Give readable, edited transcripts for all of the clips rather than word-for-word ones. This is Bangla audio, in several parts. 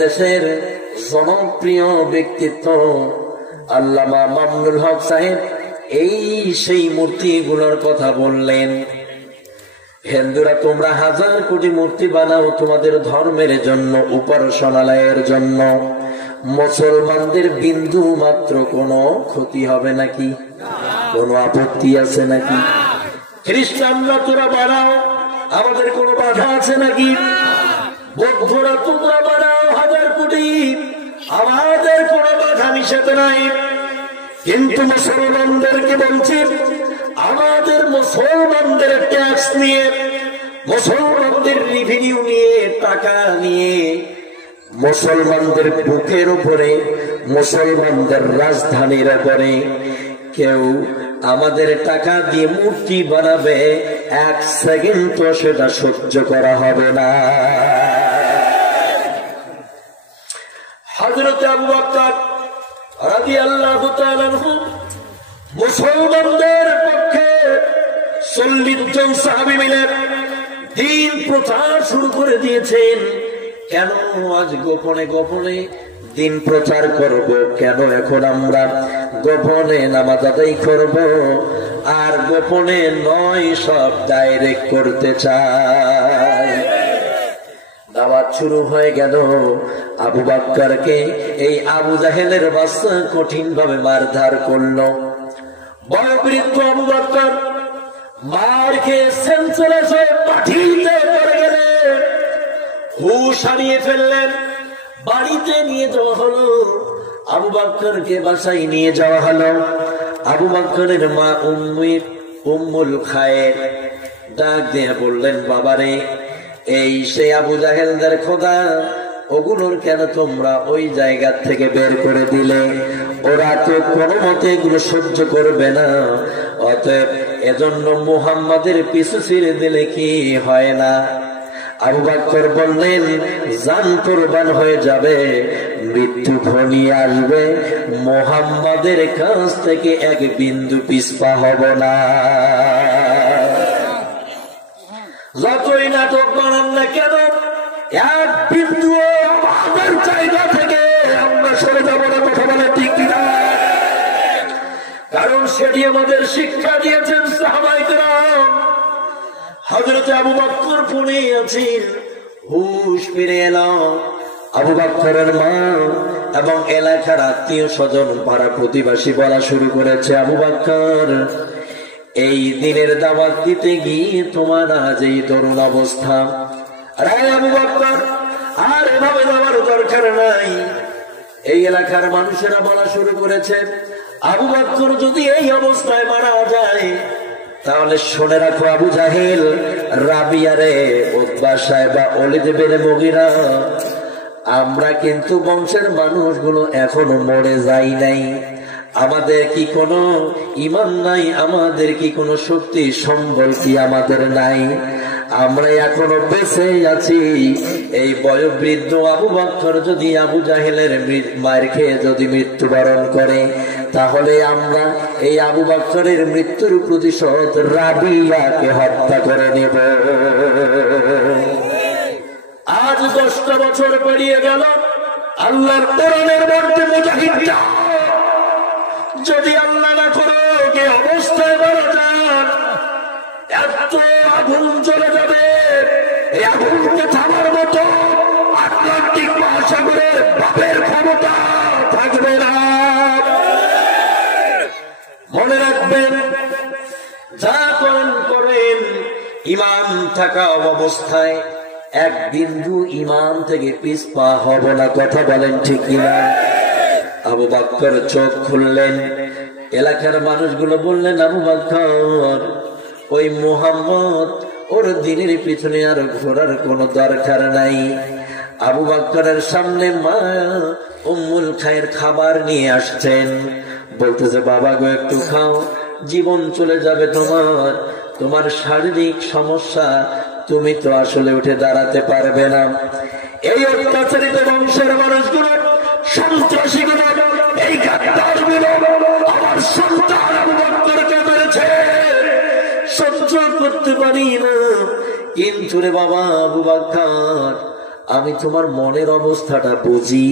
দেশের জনপ্রিয় ব্যক্তিত্ব আল্লামা মামুনুল হক সাহেব এই সেই মূর্তিগুলোর কথা বললেন। হিন্দুরা তোমরা হাজার কোটি মূর্তি বানাও তোমাদের ধর্মের জন্য, উপাসনালয়ের জন্য, মুসলমানদের বিন্দু মাত্র কোনো ক্ষতি হবে নাকি? কোনো আপত্তি আছে নাকি? খ্রিস্টানরা তোরা বানাও, আমাদের কোনো বাধা আছে নাকি? বৌদ্ধরা তোমরা বানাও হাজার কোটি, আমাদের কোনো বাধা নিষেধ নাই। কিন্তু মুসলমানদেরকে বলছি, আমাদের মুসলমানদের ট্যাক্স নিয়ে, মুসলমানদের রেভিনিউ নিয়ে, টাকা নিয়ে, মুসলমানদের বুকের উপরে, মুসলমানদের রাজধানীর উপরে কেউ আমাদের টাকা দিয়ে মূর্তি বানাবে, এক সেকেন্ড তো সেটা সহ্য করা হবে না। হযরত আবু বকর রাদিয়াল্লাহু তাআলা আনহু মুসলমানদের পক্ষে 40 জন সাহাবী মিলে দ্বীন প্রচার শুরু করে দিয়েছেন। কেন আজ গোপনে গোপনে দ্বীন প্রচার করব? কেন এখন আমরা গোপনে নামাজ আদায় করব? আর গোপনে নয়, সব ডাইরেক্ট করতে চাই। দাওয়াত শুরু হয়ে গেল। আবু বকরকে এই আবু জাহেলের বাচ্চা কঠিন ভাবে মারধর করলো। বয়োবৃদ্ধ আবু বকর মার খেয়ে সেন্সলেস হয়ে মাটিতে পড়ে গেলেন, হুঁশ হারিয়ে ফেললেন। বাড়িতে নিয়ে যাওয়া হলো, আবু বকরকে বাসায় নিয়ে যাওয়া হলো। আবু বকরের মা উম্মুল খায়ের ডাক দিয়ে বললেন, বাবারে, এই সে আবু জাহেলদের খোদা, ওগুলোর কেন তোমরা ওই জায়গা থেকে বের করে দিলে? ওরা তো কোনো মতে এগুলো সহ্য করবে না, অতএব এজন্য মুহাম্মাদের পিছু ছিঁড়ে দিলে কি হয় না? আবু বকর বললেন, জান কুরবান হয়ে যাবে, মৃত্যু ঘনিয়ে আসবে, মুহাম্মাদের কাছ থেকে এক বিন্দু পিছপা হব না। যতই নাটক বানান না কেন, এক বিন্দু আমাদের জায়গা থেকে আমরা সরে যাব না। কথা বলে ঠিক কিনা? কারণ সেটি আমাদের শিক্ষা দিয়েছেন সাহাবায়ে কেরাম। হযরত আবু বকর পড়ে আছেন, হুঁশ ফিরে এলো। আবু বকরের মা এবং এলাকার আত্মীয় স্বজন, পাড়া প্রতিবেশী বলা শুরু করেছে, আবু বকর, এই দিনের দাওয়াত দিতে গিয়ে তোমার আজ এই তরুণ অবস্থা। রায় আবু বকর, আর এভাবে যাওয়ার দরকার নাই। এই এলাকার মানুষেরা বলা শুরু করেছে, আবু বকর যদি এই অবস্থায় মারা যায়, তাহলে শুনে রাখো আবু জাহেল, রাবিয়া রে, উতবা সাহেবা, ওলীদ বিন মুগীরা, আমরা কিন্তু বংশের মানুষগুলো এখনো মরে যাই নাই। আমাদের কি কোনো ঈমান নাই? আমাদের কি কোনো শক্তি সম্বল কি আমাদের নাই? আমরা এখনো বেঁচে আছি। এই বয়োবৃদ্ধ আবু বকর যদি আবু জাহেলের মার খেয়ে যদি মৃত্যুবরণ করে, তাহলে আমরা এই আবু বকরের মৃত্যুর প্রতিশোধ রাবিয়াকে হত্যা করে নেব। আজ 10টা বছর পেরিয়ে গেল। আল্লাহর কোরআনের মধ্যে মুজাহিদরা যদি আল্লাহ না করে কি অবস্থায় মারা যান, এত আগুন চলে যাবে, এই আগুনকে থামার মতো আটলান্টিক মহাসাগরের বাপের ক্ষমতা থাকবে না। মনে রাখবেন, যা করেন ঈমান থাকা অবস্থায় এক বিন্দু ঈমান থেকে পিছপা হব না। কথা বলেন ঠিক কিনা? আবু বকর চোখ খুললেন। এলাকার মানুষগুলো বললেন, আবু বকর, ওই মুহাম্মদ, ওর দিনের পিছনে আর ঘোরার কোনো দরকার নাই। আবু বকরের সামনে মা উম্মুল খায়ের খাবার নিয়ে আসছেন, বলতেছে, বাবা গো, একটু খাও, জীবন চলে যাবে তোমার, তোমার শারীরিক সমস্যা, তুমি তো আসলে উঠে দাঁড়াতে পারবে না। এই অত্যাচারিত বংশের মানুষগুলো, সন্ত্রাসীগুলো, এই গাদ্দারগুলো আমার সন্তান আবু বকরকে মেরেছে, সহ্য করতে পারি না। কিন্তু রে বাবা আবু বকর, আমি তোমার মনের অবস্থাটা বুঝি।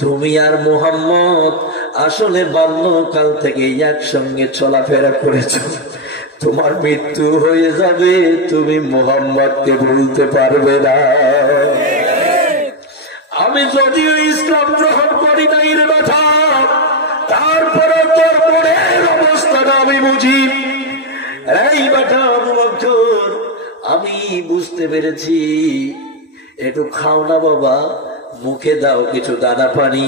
তুমি আর মুহাম্মদ আসলে বাল্যকাল থেকে একসঙ্গে চলাফেরা করেছ। তোমার মৃত্যু হয়ে যাবে, তুমি মুহাম্মদকে ভুলতে পারবে না। আমি যদিও ইসলাম গ্রহণ করি নাই রে বাবা, তারপরে তোর মনের অবস্থাটা আমি বুঝি। এই বাটা আবু বকর, আমি বুঝতে পেরেছি। একটু খাও না বাবা, মুখে দাও কিছু দানা পানি।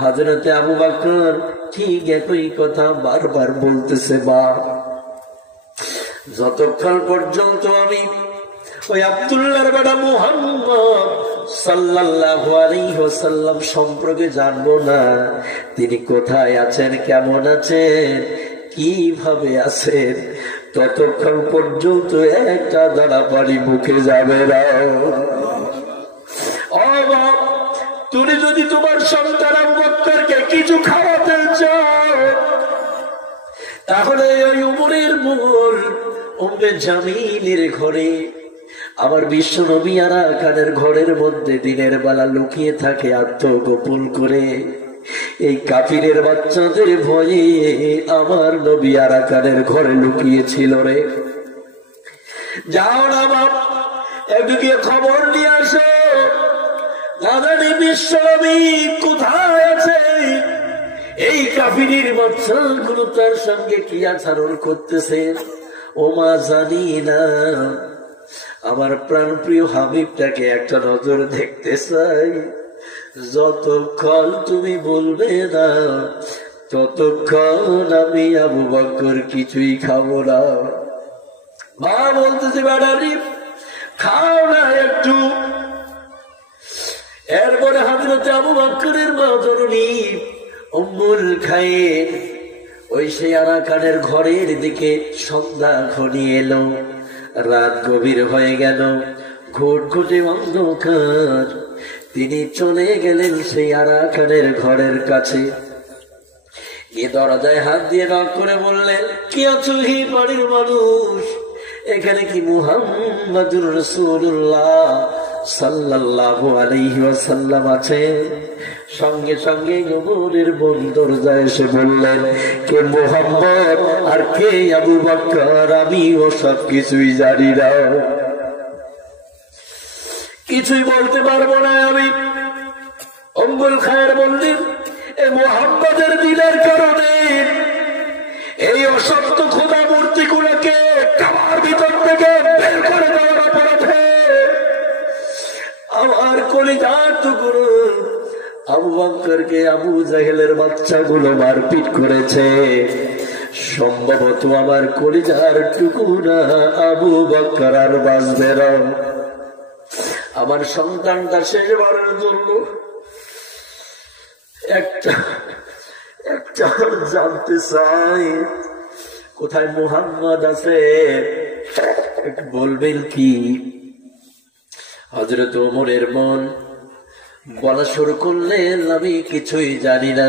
হযরতে আবু বকর ঠিক একই কথা বারবার বলতেছে। মা, যতক্ষণ পর্যন্ত আমি ওই আব্দুল্লাহর বেটা মুহাম্মদ সাল্লাল্লাহু আলাইহি ওয়াসাল্লাম সম্পর্কে জানবো না, তিনি কোথায় আছেন, কেমন আছেন, কিভাবে আছেন, ততক্ষণ পর্যন্ত একটা দানা পানি মুখে যাবে না। ও বাপ, তুমি যদি তোমার সন্তান আবু বকরকে কিছু খাওয়াতে চাও, তাহলে ওই উমরের মূল উম্মে জামিলের ঘরে, আমার বিশ্ব নবী আরাকানের ঘরের মধ্যে দিনের বেলা লুকিয়ে থাকে আত্মগোপন করে। এই কাফিরের বাচ্চাদের ভয়ে আমার নবী আরাকানের ঘরে লুকিয়েছিল রে। যাও না বাপ, একদিকে খবর নিয়ে আসো, দাদানি বিশ্ব নবী কোথায় আছে, এই কাফিরের বাচ্চাগুলো তার সঙ্গে কি আচরণ করতেছে। ও মা, জানি না। আমার প্রাণ প্রিয় হাবিবটাকে একটা নজর দেখতে চাই। যতক্ষণ তুমি বলবে না, ততক্ষণ আমি আবু বকর কিছুই খাবো না। মা বলতেছে, বেড়ারি খাও না একটু। এরপরে হযরতে আবু বকরের মা জননী উম্মুল খায়ের ওই সেই আরাকানের ঘরের দিকে সন্ধ্যা ঘনিয়ে এলো, রাত গভীর হয়ে গেল, ঘুটঘুটে অন্ধকার। তিনি চলে গেলেন সেই আরাকানের ঘরের কাছে। এ দরজায় হাত দিয়ে নক করে বললেন, কি আছো হে বাড়ির মানুষ, এখানে কি মুহাম্মাদুর রাসূলুল্লাহ সাল্লাল্লাহু আলাইহি ওয়াসাল্লাম আছেন? সঙ্গে সঙ্গে নবীর বোন দরজায় এসে বললেন, কে মুহাম্মদ আর কে আবু বকর, আমি ও সব কিছুই জানি না, কিছুই বলতে পারবো না আমি। উম্মুল খায়ের বললেন, এই মুহাম্মদের দিনের কারণে এই অসত্য খোদা মূর্তিগুলোকে কাবার ভিতর থেকে বের করে দেওয়ার অপরাধে আমার কলিজার টুকরো আবু বকরকে আবু জাহেলের বাচ্চাগুলো মারপিট করেছে। সম্ভবত আমার কলিজার টুকরা আবু বকর আর বাঁচবে না। আমার সন্তানটা শেষবারের জন্য একটা জানতে চাই, কোথায় মুহাম্মদ আছে, একটু বলবেন কি? হযরত ওমরের মন বলা শুরু করলেন, আমি কিছুই জানি না,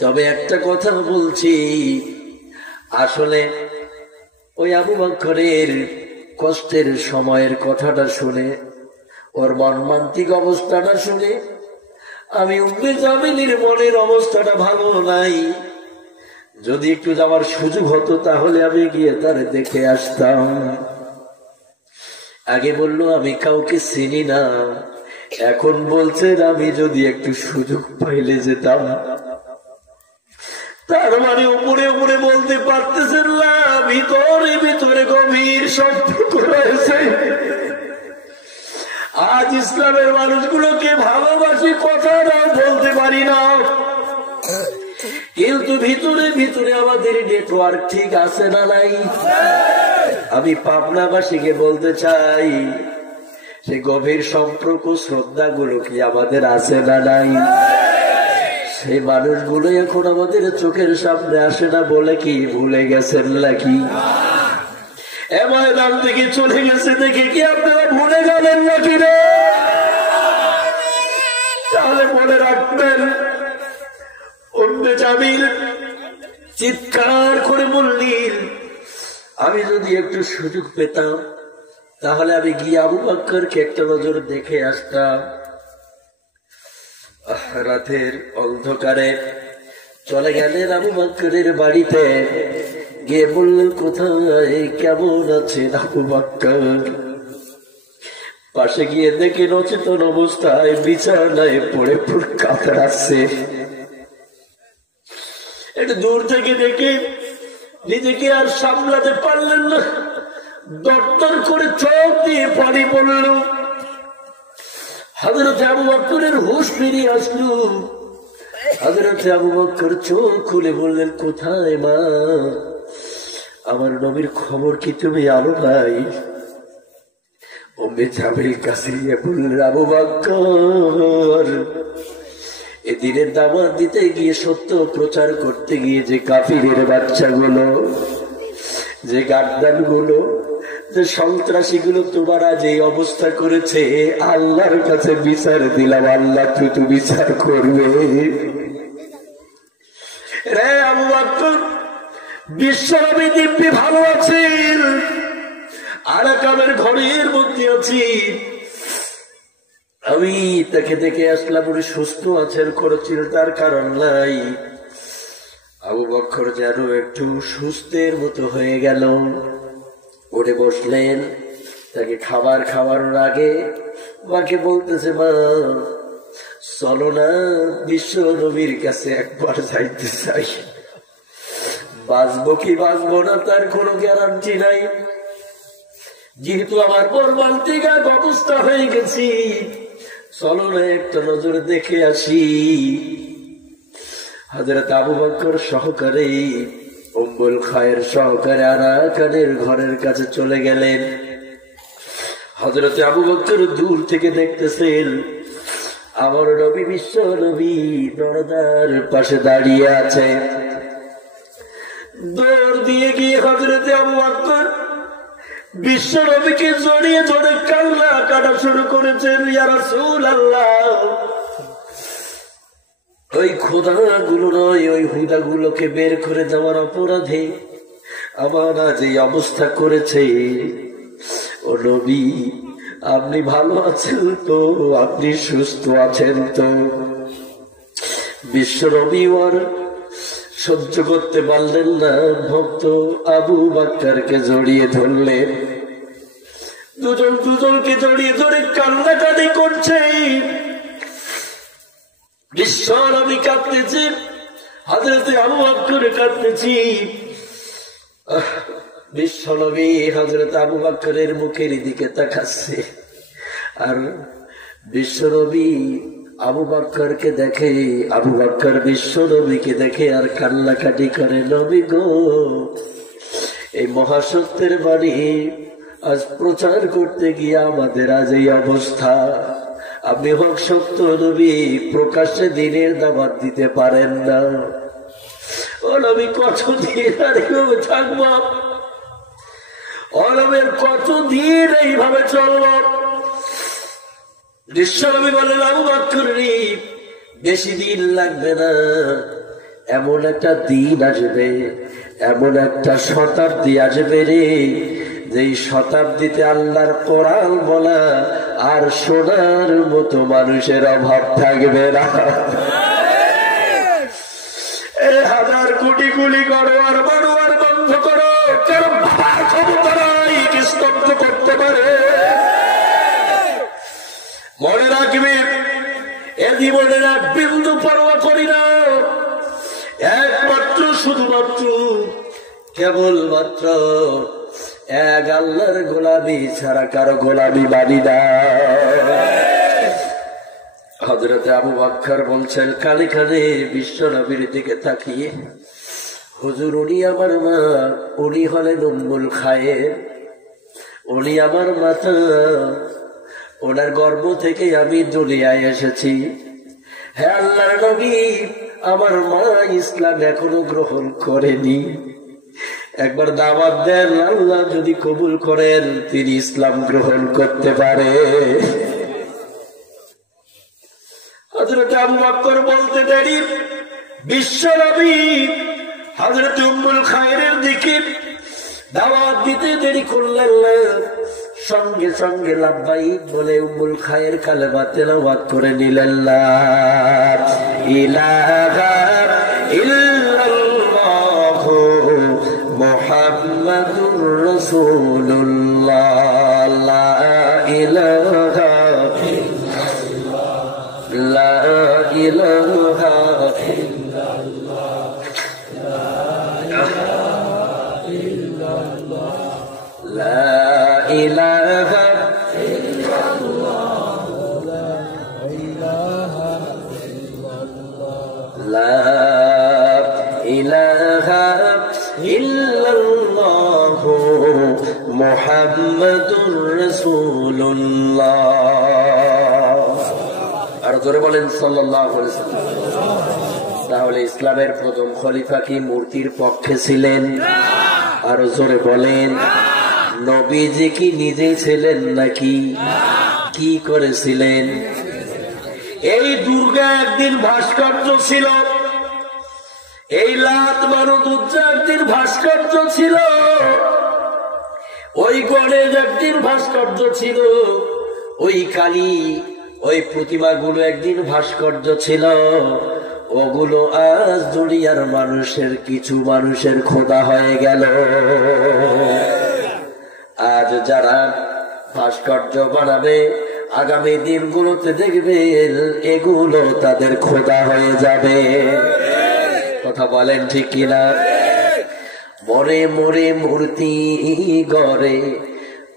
তবে একটা কথা বলছি। আসলে ওই আবু বকরের কষ্টের সময়ের কথাটা শুনে, ওর মর্মান্তিক অবস্থাটা শুনে আমি উম্মে জামিলের মনের অবস্থাটা ভালো নাই। যদি একটু যাওয়ার সুযোগ হতো তাহলে আমি গিয়ে তারে দেখে আসতাম। আগে বললো আমি কাউকে চিনি না, এখন বলছেন আমি যদি একটু সুযোগ পাইলে যেতাম। তার মানে উপরে উপরে বলতে পারতেছেন না, ভিতরে ভিতরে গভীর সম্পর্ক রয়েছে। আজ ইসলামের মানুষগুলোকে ভালোবাসি কথাটা বলতে পারি না, কিন্তু ভিতরে ভিতরে আমাদের নেটওয়ার্ক ঠিক আছে না নাই? আমি পাবনাবাসীকে বলতে চাই, সে গভীর সম্পর্ক শ্রদ্ধা গুলো কি আমাদের আছে না নাই? সেই মানুষগুলো এখন আমাদের চোখের সামনে আসে না বলে কি ভুলে গেছেন নাকি? ময়দান থেকে চলে গেছে দেখে কি আপনারা ভুলে গেলেন নাকি রে? তাহলে মনে রাখবেন, উম্মে জামিল চিৎকার করে বললেন, আমি যদি একটু সুযোগ পেতাম তাহলে আমি গিয়ে আবু বকরকে একটা নজর দেখে আসতাম। রাতের অন্ধকারে চলে গেলেন আবু বকরের বাড়িতে, গিয়ে বললেন, কোথায়, কেমন আছেন আবু বকর? পাশে গিয়ে দেখে অচেতন অবস্থায় বিছানায় পড়ে কাতরাচ্ছে। একটু দূর থেকে দেখে নিজেকে আর সামলাতে পারলেন না, দরদর করে চোখ দিয়ে পানি পড়ল। হযরত আবু বকরের হুঁশ ফিরিয়ে আসলো। হযরত আবু বকর চোখ খুলে বললেন, কোথায় মা? আমার নবীর খবর কি তুমি আনো নাই? উম্মে জামিল কাছে গিয়ে বললেন, আবু বকর, এদিনের দাওয়াত দিতে গিয়ে, সত্য প্রচার করতে গিয়ে যে কাফিরের বাচ্চাগুলো, যে গাদ্দারগুলো, যে সন্ত্রাসীগুলো তোমার আজ এই অবস্থা করেছে, আল্লাহর কাছে বিচার দিলাম, আল্লাহ তুই বিচার করবে। রে আবু বকর, বিশ্বনবী দিব্যি ভালো আছেন, আরাকামের ঘরের মধ্যে আছি, আমি তাকে দেখে আসলাম, উনি সুস্থ আছেন, কোনো চিন্তার কারণ নাই। আবু বকর যেন একটু সুস্থের মতো হয়ে গেল, উঠে বসলেন। তাকে খাবার খাওয়ানোর আগে মাকে বলতেছে, মা চলো না বিশ্ব নবীর কাছে একবার যাইতে চাই, বাঁচবো কি বাঁচবো না তার কোনো গ্যারান্টি নাই, যেহেতু আমার মর্মান্তিক অবস্থা হয়ে গেছি, চলো না একটা নজর দেখে আসি। হযরত আবু বকর সহকারে, উম্মুল খায়ের সহকারে আরাকানের ঘরের কাছে চলে গেলেন। হযরত আবু বকর দূর থেকে দেখতেছেন আমার নবী, বিশ্ব নবী দরজার পাশে দাঁড়িয়ে আছে। দৌড় দিয়ে গিয়ে হযরত আবু বকর বিশ্ব নবীকে জড়িয়ে ধরে কান্না কাটা শুরু করেছেন, ইয়া রাসূলুল্লাহ, ওই খোদাগুলো নয়, ওই হুদাগুলোকে বের করে দেওয়ার অপরাধে আমার আজ এই অবস্থা করেছে। ও নবী, আপনি ভালো আছেন তো? আপনি সুস্থ আছেন তো? বিশ্ব নবী ওর সহ্য করতে পারলেন না, ভক্ত আবু বকরকে জড়িয়ে ধরলেন। দুজনকে জড়িয়ে ধরে কান্নাকাটি করছে। বিশ্ব নবী কাঁদতেছি, হযরত আবু বকর কাঁদতেছি। বিশ্ব নবী হযরত আবু বকরের মুখের দিকে তাকাচ্ছে, আর বিশ্ব নবী আবু বকরকে দেখে, আবু বকর বিশ্ব নবীকে দেখে আর কান্নাকাটি করে, নবী গো, এই মহাসত্যের বাণী আজ প্রচার করতে গিয়ে আমাদের আজ এই অবস্থা। আপনি হক সত্য নবী, প্রকাশ্যে দিনের দাওয়াত দিতে পারেন না। ও নবী, কতদিন আর এইভাবে থাকব? ও নবী, কতদিন এইভাবে চলব? বিশ্বনবী বলেন, আবু বকর রে, বেশি দিন লাগবে না, এমন একটা দিন আসবে, এমন একটা শতাব্দী আসবে রে, যেই শতাব্দীতে আল্লাহর কোরআন বলা আর শোনার মতো মানুষের অভাব থাকবে না। হাজার কোটি গুলি করো আর মারো আর বন্ধ করো, কারণ বাবার ক্ষমতা নাই স্তব্ধ করতে পারে। মনে রাখবে, এ জীবনের এক বিন্দু পরোয়া করি না, একমাত্র শুধুমাত্র কেবলমাত্র এক আল্লাহর গোলামি ছাড়া কারো গোলামি মানি না। হযরত আবু বকর বলছেন কানে কানে বিশ্ব নবীর দিকে তাকিয়ে, হুজুর, উনি আমার মা, উনি হলেন উম্মুল খায়ের, উনি আমার মাতা, ওনার গর্ভ থেকে আমি দুনিয়ায় এসেছি। হে আল্লাহর নবী, আমার মা ইসলাম এখনো গ্রহণ করেনি, একবার দাওয়াত দেন, আল্লাহ যদি কবুল করেন তিনি ইসলাম গ্রহণ করতে পারে। হযরত আবু বকর বলতে দেরি, বিশ্ব নবী হযরত উম্মুল খায়রের দিকে দাওয়াত দিতে দেরি করলেন না, সঙ্গে সঙ্গে লাব্বাইক বলে উম্মুল খায়ের কালেমা তেলাওয়াত করে নিলেন। লা ইলাহা ইল্লাল্লাহু মুহাম্মাদুর রাসূলুল্লাহ। লা ইলাহা লা ইলাহা লা ইলাহা লা ইলাহা ইল্লাল্লাহু মুহাম্মাদুর রাসূলুল্লাহ। আর জোরে বলেন সাল্লাল্লাহু আলাইহি ওয়াসাল্লাম। তাহলে ইসলামের প্রথম খলিফা কি মূর্তির পক্ষে ছিলেন? আর জোরে বলেন। নবীজি কি নিজেই ছিলেন নাকি? কি করেছিলেন? এই দুর্গা একদিন ভাস্কর্য ছিল, এই লাত মানত উজ্জা একদিন ভাস্কর্য ছিল, ওই গণেশ একদিন ভাস্কর্য ছিল, ওই কালী ওই প্রতিমাগুলো একদিন ভাস্কর্য ছিল। ওগুলো আজ দুনিয়ার মানুষের কিছু মানুষের খোদা হয়ে গেল। আজ যারা ভাস্কর্য বানাবে আগামী দিনগুলোতে দেখবে এগুলো তাদের খোদা হয়ে যাবে। কথা বলেন ঠিক কিনা? মরে মরে মূর্তি গড়ে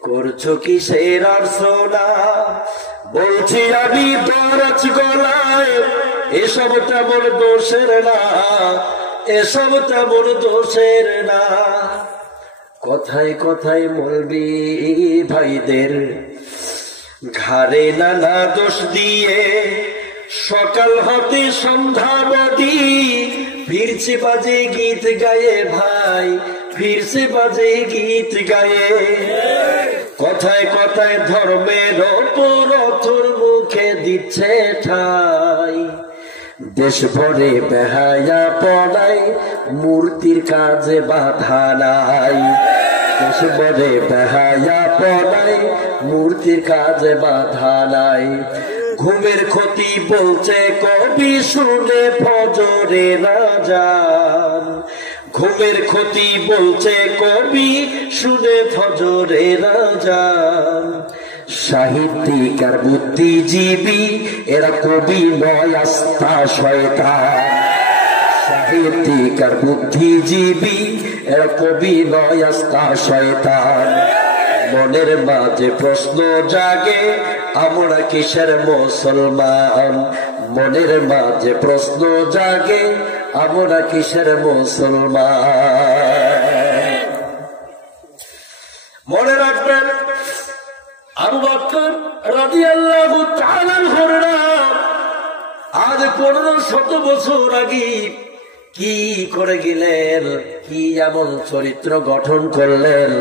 করছো কিসের আর্চনা? বলছি আমি দরাজ গলায়, এসব তেমন দোষের না, এসব তেমন দোষের না। কথায় কথায় মলবি ভাইদের ঘাড়ে নানা দোষ দিয়ে সকাল হতে সন্ধ্যাবধি ফিরছে বাজে গীত গায়ে ভাই, ফিরছে বাজে গীত গায়ে। কথায় কথায় ধর্মের অপরাধের মুখে দিচ্ছে ঠাই। দেশ ভরে বেহায়া পড়াই, মূর্তির কাজে বাধা নাই। দেশ ভরে বেহায়া পড়াই, মূর্তির কাজে বাধা নাই। ঘুমের ক্ষতি বলছে কবি শুনে ফজরে না যান। ঘুমের ক্ষতি বলছে কবি শুনে ফজরে না যান। সাহিত্যিক আর বুদ্ধিজীবী এরা কবি নয় আস্থা শয়তান। সাহিত্যিক আর বুদ্ধিজীবী এরা কবি নয় আস্থা শয়তান। মনের মাঝে প্রশ্ন জাগে আমরা কিসের মুসলমান? মনের মাঝে প্রশ্ন জাগে আমরা কিসের মুসলমান? মনে রাখবেন আবু বকর রাদিয়াল্লাহু তাআলা আনহুর নাম আজ 1500 বছর আগে কি করে গেলেন, কি এমন চরিত্র গঠন করলেন,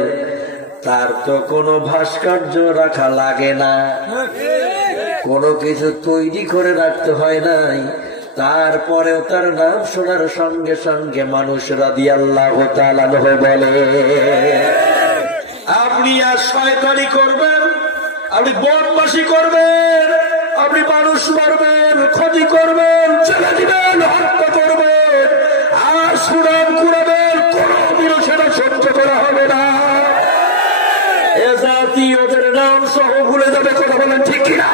তার তো কোনো ভাস্কর্য রাখা লাগে না, কোনো কিছু তৈরি করে রাখতে হয় নাই। তারপরেও তার নাম শোনার সঙ্গে সঙ্গে মানুষ রাদিয়াল্লাহু তাআলা আনহু বলে। আপনি আর শয়তানি করবেন, আপনি বদমাশি করবেন, আপনি মানুষ মারবেন, ক্ষতি করবেন, ছেড়ে দিবেন, হত্যা করবেন, আর সুনাম কুড়াবেন, কোনদিনও সেটা সহ্য করা হবে না। এ জাতি ওদের নাম সহ ভুলে যাবে। কথা বলেন ঠিক কিনা?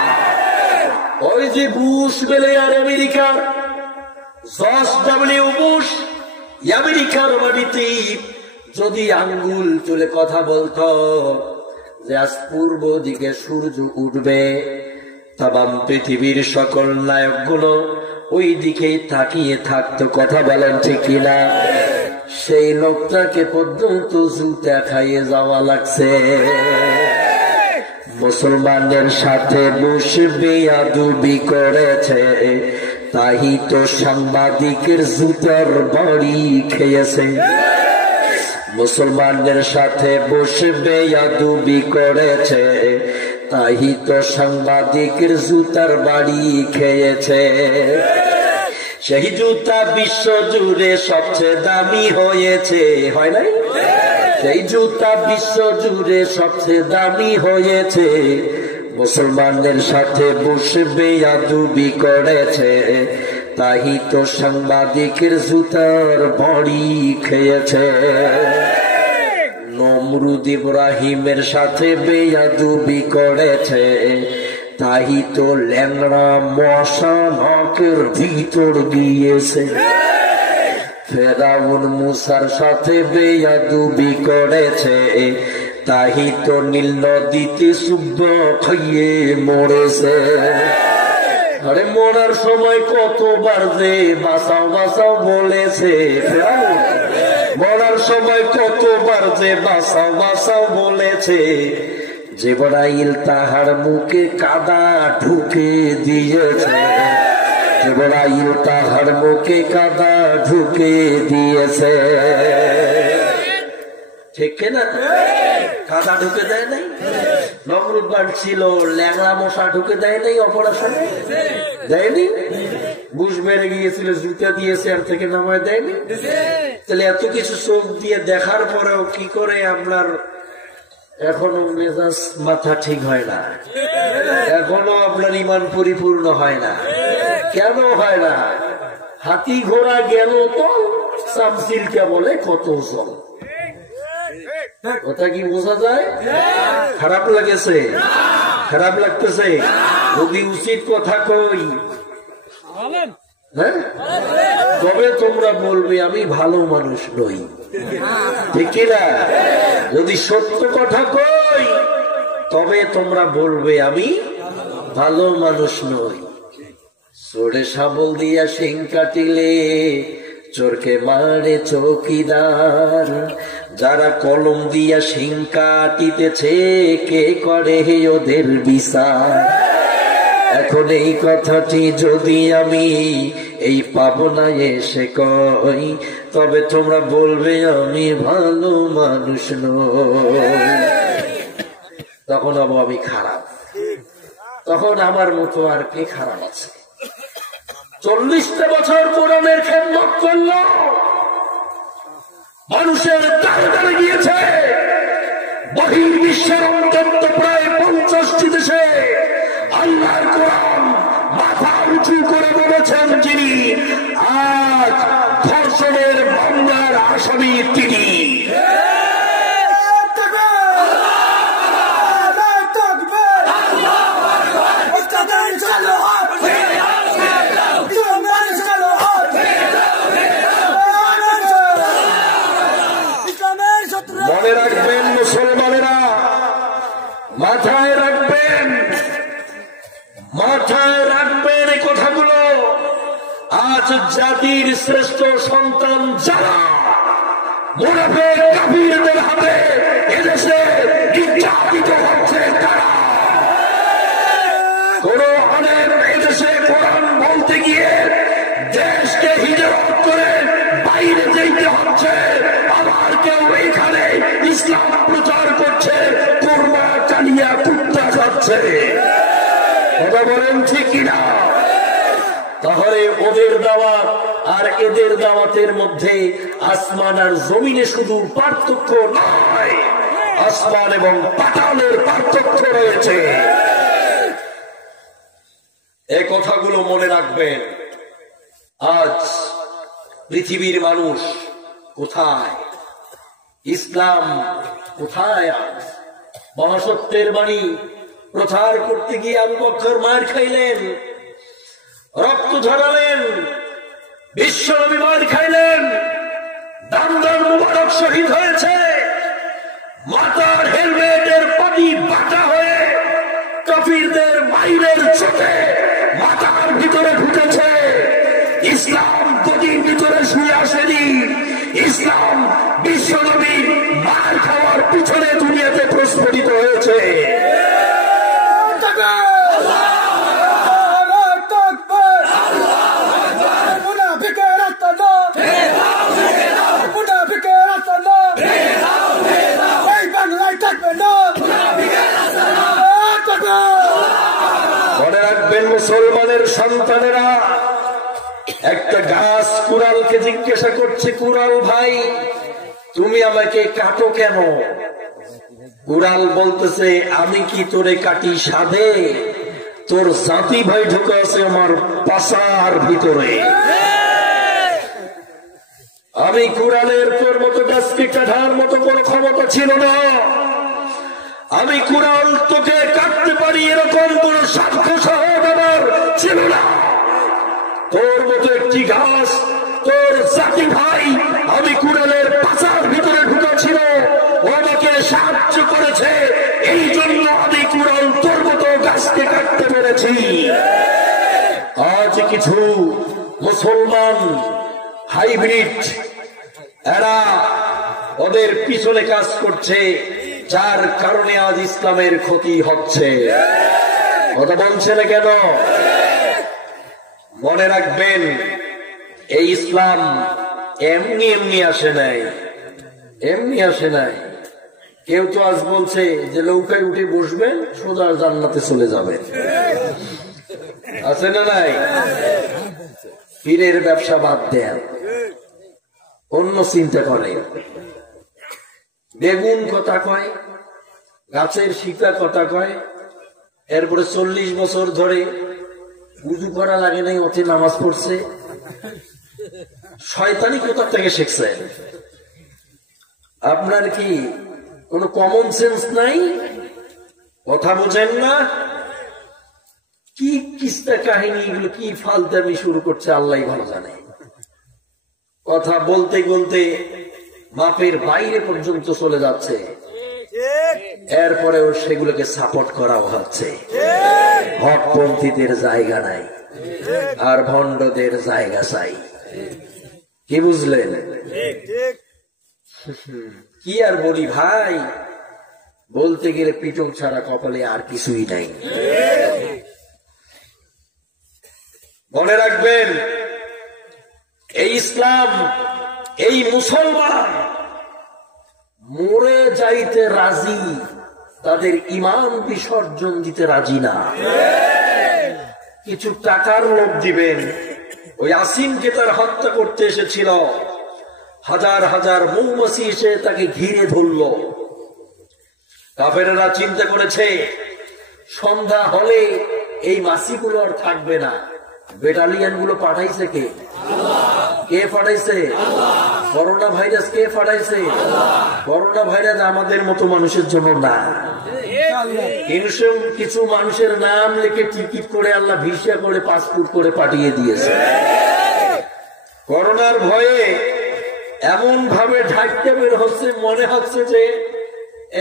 ওই যে Bush Blair America, George W Bush আমেরিকার মাটিতে যদি আঙ্গুল তুলে কথা বলতো যে আজ পূর্ব দিকে সূর্য উঠবে, তামাম পৃথিবীর সকল নায়কগুলো ওই দিকেই তাকিয়ে থাকতো। কথা বলেন ঠিক কিনা? সেই লোকটাকে পর্যন্ত জুতা খাইয়ে যাওয়া লাগছে। মুসলমানদের সাথে বসে বেয়াদবি করেছে, তাই তো সাংবাদিকের জুতার বাড়ি খেয়েছে। মুসলমানদের সাথে বসে বেয়াদবি করেছে, তাই তো সাংবাদিকের জুতার বাড়ি খেয়েছে। সেই জুতা বিশ্ব জুড়ে সবচেয়ে দামি হয়েছে, হয় নাই? সেই জুতা বিশ্ব জুড়ে সবচেয়ে দামি হয়েছে, মুসলমানদের সাথে বসে বেয়াদবি করেছে, তাই তো সাংবাদিকের জুতার বড়ি খেয়েছে। নমরুদ ইব্রাহিমের সাথে বেয়াদবি করেছে, তাই তো ল্যাংড়া মশা নাকের ভিতর গিয়েছে। ফেরাউন মুসার সাথে বেয়াদবি করেছে, তাই তো নীল নদীতে শুদ্ধ খাইয়ে মরেছে। আরে মরার সময় কতবার যে বাঁচাও বাঁচাও বলেছে ফেরাউন, মরার সময় কতবার যে বাঁচাও বাঁচাও বলেছে, জিবরাইল তাহার মুখে কাদা ঢুকে দিয়েছে, জিবরাইল তাহার মুখে কাদা ঢুকে দিয়েছে। ঠিক না? কাদা ঢুকে দেয় নাই? নমরুদ ছিল ল্যাংড়া মশা ঢুকে দেয় নাই অপারেশনে? দেয়নি? বুশ বেড়ে গিয়েছিল, জুতা দিয়েছে, আর থেকে নামায় দেয়নি? তাহলে এত কিছু চোখ দিয়ে দেখার পরেও কি করে আপনার এখনো মেজাজ মাথা ঠিক হয় না? এখনো আপনার ইমান পরিপূর্ণ হয় না? কেন হয় না? হাতি ঘোড়া গেল তো সামসিলকে বলে কত জল। ওটা কি বোঝা যায়? খারাপ লাগেছে? খারাপ লাগতেছে? যদি উচিত কথা কই, হ্যাঁ, তবে তোমরা বলবে আমি ভালো মানুষ নই, ঠিক না? যদি সত্য কথা কই, তবে তোমরা বলবে আমি ভালো মানুষ নই। চোরে শাবল দিয়া শিং কাটিলে চোরকে মারে চৌকিদার, যারা কলম দিয়া শিং কাটিতেছে কে করে ওদের বিচার। এখন এই কথাটি যদি আমি এই পাবনায় এসে কই, তবে তোমরা বলবে আমি ভালো মানুষ নই। তখন হবো আমি খারাপ। তখন আমার মতো আর কে খারাপ আছে? 40টা বছর কোরআনের খেদমত করল, মানুষের দাঁড়ে দাঁড়ে গিয়েছে বহির্বিশ্বের অন্তত প্রায় 50টি দেশে। আল্লাহর কোরআন মাথা উঁচু করে বলেছেন যিনি, আজ ধর্ষণের মামলার আসামি তিনি। মনে রাখবেন মুসলমানেরা, মাথায় রাখবেন, মাথায় রাখবেন এই কথাগুলো। আজ জাতির শ্রেষ্ঠ সন্তান যারা মুনাফিক কাফিরদের হাতে এদেশে নির্যাতিত হচ্ছে, তারা কোন আলেম এদেশে কোরআন বলতে গিয়ে দেশকে হিজরত করে বাইরে যেতে হচ্ছে, আবার কেউ এখানে ইসলাম প্রচার করছে, কোরমা চালিয়া কুত্তা যাচ্ছে। কথা বলেন ঠিক কিনা? তাহলে ওদের দাওয়াত আর এদের দাওয়াতের মধ্যে আসমান আর জমিনে শুধু পার্থক্য নয়, আসমান এবং পাতালের পার্থক্য রয়েছে। এই কথাগুলো মনে রাখবেন। আজ পৃথিবীর মানুষ কোথায়? ইসলাম কোথায়? আজ মহাসত্যের বাণী প্রচার করতে গিয়ে আবু বকর মার খাইলেন, রক্ত ঝরালেন, বিশ্বনবী মার খাইলেন, দামদার মুবারক শহীদ হয়েছে, মাথার হেলমেটের পানি বাটা হয়ে কাফিরদের মাইলের চোটে মাথার ভিতরে ঢুকেছে। ইসলাম গদির ভিতরে শুয়ে আসেনি, ইসলাম বিশ্বনবী মার খাওয়ার পিছনে দুনিয়াতে প্রস্ফুটিত হয়েছে। মনে রাখবেন মুসলমানের সন্তানেরা, একটা গাছ কুড়ালকে জিজ্ঞাসা করছে, কুড়াল ভাই তুমি আমাকে কাটো কেন? উড়াল বলতেছে, আমি কি তোরে কাটি সাধে? তোর জাতি ভাই ঢুকে আছে আমার পাশার ভিতরে। আমি কুড়ালের তোর মতো গাছকে কাটার মতো কোনো ক্ষমতা ছিল না। আমি কুড়াল তোকে কাটতে পারি এরকম কোন সাধ্য সাহস আমার ছিল না। তোর মতো একটি গাছ, তোর জাতি ভাই আমি কুড়ালের পাশার ভিতরে ঢুকেছিল, ও আমাকে সাহায্য করেছে, এই জন্য আমি কুড়াল তোর মতো গাছকে কাটতে পেরেছি। আজ কিছু মুসলমান হাইব্রিড এরা ওদের পিছনে কাজ করছে, যার কারণে আজ ইসলামের ক্ষতি হচ্ছে। কথা বলছে না কেন? মনে রাখবেন, এই ইসলাম এমনি এমনি আসে নাই, এমনি আসে নাই। কেউ তো আজ বলছে যে নৌকায় উঠে বসবেন সোজা জান্নাতে চলে যাবেন, আছে না নাই? পীরের ব্যবসা বাদ দেন, অন্য চিন্তা করে। বেগুন কথা কয়, গাছের শিকা কথা কয়, এরপরে 40 বছর ধরে উজু করা লাগে নাই, ওতে নামাজ পড়ছে। শয়তানি কোথা থেকে শিখছেন? আপনার কি কোনো কমন সেন্স নাই? কথা বোঝেন না? কি কিস্তা কাহিনী এগুলো, কি ফালতামি শুরু করছে আল্লাহ ভালো জানে। কথা বলতে বলতে মাপের বাইরে পর্যন্ত চলে যাচ্ছে, এরপরেও সেগুলোকে সাপোর্ট করা হচ্ছে। হকপন্থীদের জায়গা নাই, আর ভণ্ডদের জায়গা চাই। কি বুঝলেন? কি আর বলি ভাই, বলতে গেলে পিটক ছাড়া কপালে আর কিছুই নাই। মনে রাখবেন, এই ইসলাম, এই মুসলমান মরে যাইতে রাজি, তাদের ঈমান বিসর্জন দিতে রাজি না। কিছু টাকার লোভ দিবেন। ওই আসিমকে তার হত্যা করতে এসেছিল, হাজার হাজার মৌমাছি এসে তাকে ঘিরে ধরল। কাফেরেরা চিন্তা করেছে সন্ধ্যা হলে এই মাছিগুলো আর থাকবে না। ব্যাটালিয়ন গুলো পাঠাইছে কে? কে পাঠাইছে? করোনা ভাইরাস কে পাঠাইছে? করোনা ভাইরাস আমাদের মতো মানুষের জন্য না। কিছু মানুষের নাম লিখে টিকিট করে আল্লাহ ভিসা করে পাসপোর্ট করে পাঠিয়ে দিয়েছে। করোনার ভয়ে এমন ভাবে ঢাকতে বের হচ্ছে, মনে হচ্ছে যে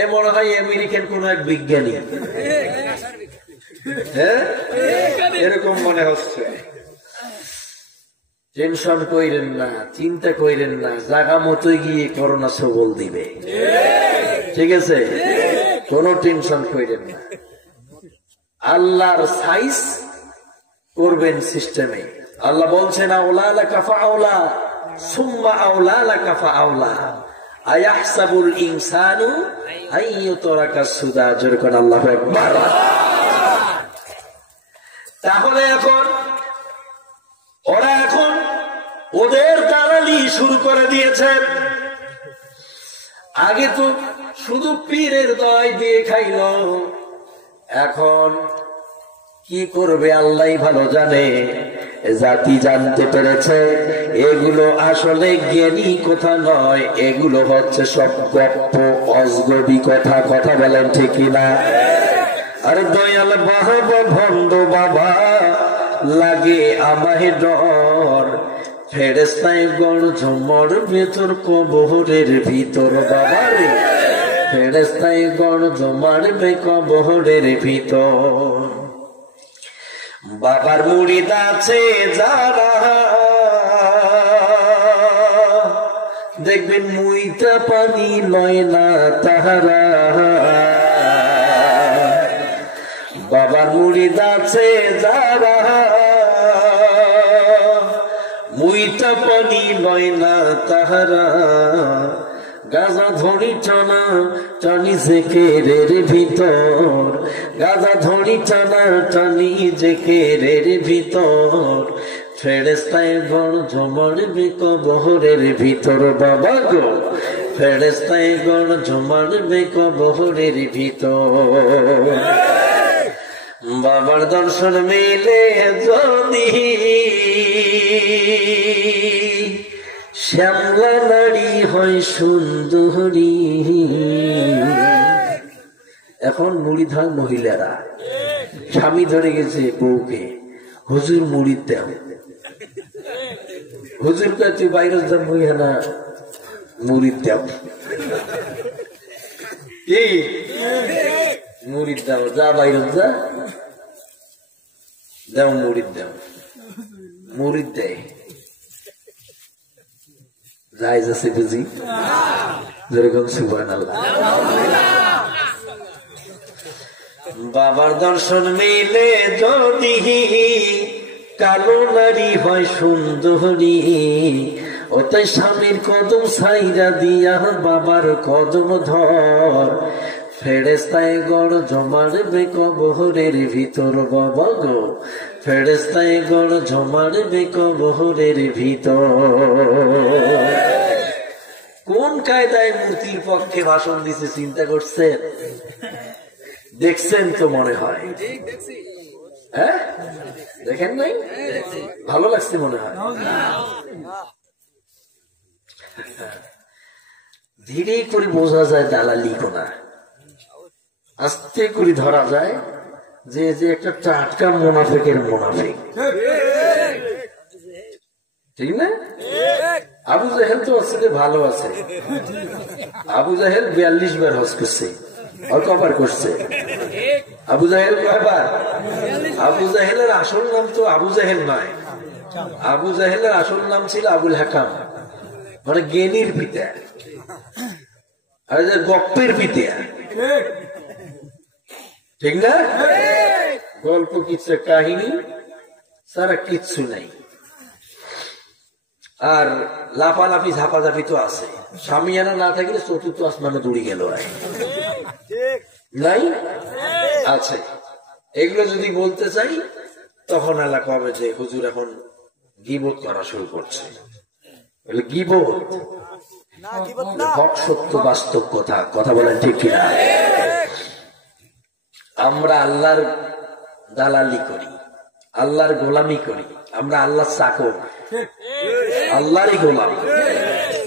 এ মনে হয় আমেরিকান কোন এক বিজ্ঞানী। হ্যাঁ, এরকম মনে হচ্ছে। টেনশন কইরেন না, চিন্তা কইরেন না, জায়গা মতো গিয়ে করোনা সবল দিবে। ঠিক আছে, কোন টেনশন কইরেন না। আল্লাহর সাইজ করবেন সিস্টেমে। আল্লাহ বলছেন আওলা লাকা ফাআওলা সুম্মা আওলা লাকা ফাআওলা আয়াহসাবুল ইনসানু আইয়ুতরাকা সুদা। যেরকম আল্লাহু আকবার। তাহলে এখন ওরা এখন ওদের দালালি শুরু করে দিয়েছে। আগে তো শুধু পীরের দয় দিয়ে খাইল, এখন কি করবে আল্লাহ ভালো জানে। জাতি জানতে পেরেছে এগুলো আসলে জ্ঞানী কথা নয়, এগুলো হচ্ছে সব গপ্প অজগবি কথা। কথা বলেন ঠিক কিনা? আরে দয়াল বাবা ভণ্ড বাবা লাগে আমায় ডর, ফেরেশতায় গড় ঝমর ভেতর কবরের ভিতর। বাবা রে, ফেরেশতায় গড় ঝমর কবরের ভিতর। বাবার মুরিদ আছে যারা, দেখবেন মুইটা পানি লয় না তাহারা। বাবার মুরিদ আছে যারা, মুইটা পানি লয় না তাহারা। গাজা ধরি টানা টানি জেকেরের ভিতর, গাজা ধরি টানা টানি জেকেরের ভিতর। ফেরেশতায় গড় ঝমড়বে কবরের ভিতর। বাবা গো, ফেরেশতায়ে গণ জমাড়বে কবরের ভিতর। বাবার দর্শন মিলে যদি শ্যামলা নারী হয় সুন্দরী। এখন মুড়িধার মহিলারা স্বামী ধরে গেছে বউকে, হুজুর মুড়ি দেও, হুজুর কাছে বাইরে যা মহিলা মুড়ি দেও, কি মুড়ি দাও, যা বাইরে যা দেও, মুড়ি দেও, মুড়ি দেয় জায়েজ আছে বুঝি, যেরকম সুবহানাল্লাহ। বাবার দর্শন মিলে যদি কালো নারী হয় সুন্দরী, ওটাই স্বামীর কদম ছাইরা দিয়া বাবার কদম ধর। ফেরেশতায়ে গণ জমাড়বে কবরের ভিতর। বাবা গো, ফেরেশতায়ে গণ জমাড়বে কবরের ভিতর। কোন কায়দায় মূর্তির পক্ষে ভাষণ দিছে চিন্তা করছেন? দেখছেন তো মনে হয়, হ্যাঁ দেখেন নাই? ভালো লাগছে মনে হয়। ধীরে করে বোঝা যায় দালালি কোনা, আস্তে করে ধরা যায় যে যে একটা টাটকা মুনাফিকের মুনাফিক, ঠিক না? আবু জাহেল তো আসলে ভালো আছে। আবু জাহেল 42 বার হজ করছে, কবার করছে? আবু জাহেল কয়বার? আবু জাহেলের আসল নাম তো আবু জাহেল নয়, আবু জাহেলের আসল নাম ছিল আবুল হাকাম, মানে জ্ঞানীর পিতা, আর গপ্পের পিতা, ঠিক না? গল্প কিচ্ছু কাহিনী সারা কিচ্ছু নাই। আর লাফালাফি ঝাপাঝাপি তো আছে, সামিয়ানা না থাকলে চতুর্থ আসমানে দৌড়ি গেল নাই আছে। এগুলো যদি বলতে চাই তখন এলাকা হবে যে হুজুর এখন গীবত করা শুরু করছে। গীবত হক সত্য বাস্তব কথা, কথা বলেন ঠিক কিনা? আমরা আল্লাহর দালালি করি, আল্লাহর গোলামি করি, আমরা আল্লাহর চাকর, আল্লাহরই গোলাম,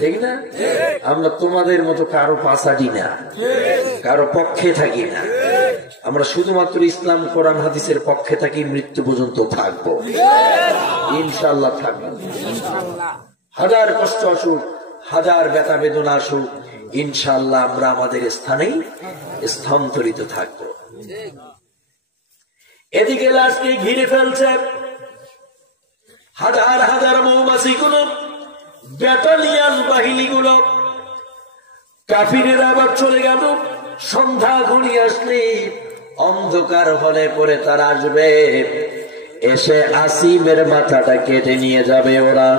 ঠিক না? আমরা তোমাদের মতো কারো পাশাটি না, কারো পক্ষে থাকি না। আমরা শুধুমাত্র ইসলাম কোরআন হাদিসের পক্ষে থাকি, মৃত্যু পর্যন্ত থাকবো, ইনশাআল্লাহ থাকবো। হাজার কষ্ট আসুক, হাজার ব্যথা বেদনা আসুক, ইনশাআল্লাহ আমরা আমাদের স্থানেই স্থানান্তরিত থাকবো। এদিকে লাশকে ঘিরে ফেলছে হাজার হাজার মৌমাছি গুলো, ব্যাটালিয়ান বাহিনী গুলো। কাফিরেরা আবার চলে গেল। সন্ধ্যা ঘনিয়ে আসলে অন্ধকার হলে পরে তারা আসবে, এসে আসিমের মাথাটা কেটে নিয়ে যাবে ওরা।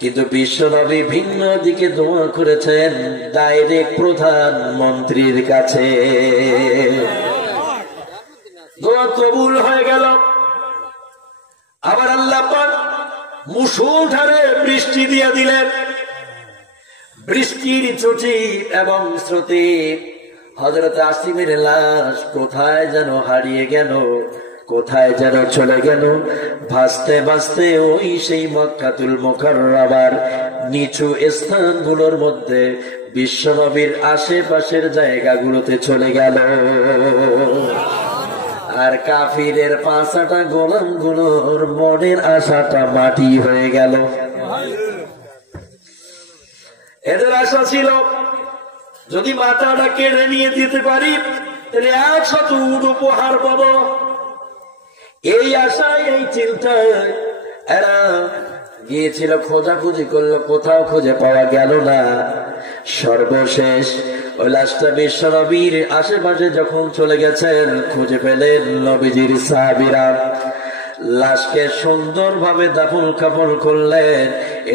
কিন্তু বিশ্বনবী ভিন্ন দিকে দোয়া করেছেন, ডাইরেক্ট প্রধানমন্ত্রীর কাছে। দোয়া কবুল হয়ে গেল। আবার আল্লাহ পাক মুষলধারে বৃষ্টি দিয়ে দিলেন। বৃষ্টির চুটি এবং স্রোতে হযরত আসিমের লাশ কোথায় যেন হারিয়ে গেল, কোথায় যেন চলে গেল। ভাসতে ভাসতে ওই সেই মক্কাতুল মুকাররমার নিচু স্থানগুলোর মধ্যে বিশ্বনবীর আশেপাশের জায়গাগুলোতে চলে গেল। আর কাফিরের পাঁচাটা গোলাম গুলোর মনের আশাটা মাটি হয়ে গেল। এদের আশা ছিল যদি মাথাটা কেড়ে নিয়ে দিতে পারি তাহলে 100 উট উপহার পাব। এই আশায়, এই চিন্তায় এরা গিয়েছিল, খোঁজাখুঁজি করলো, কোথাও খুঁজে পাওয়া গেল না। সর্বশেষ ওই লাশটা বিশ্বনবীর আশেপাশে যখন চলে গেছেন, খুঁজে পেলেন নবীজির সাহাবীরা। লাশকে সুন্দরভাবে দাফন কাফন করলেন।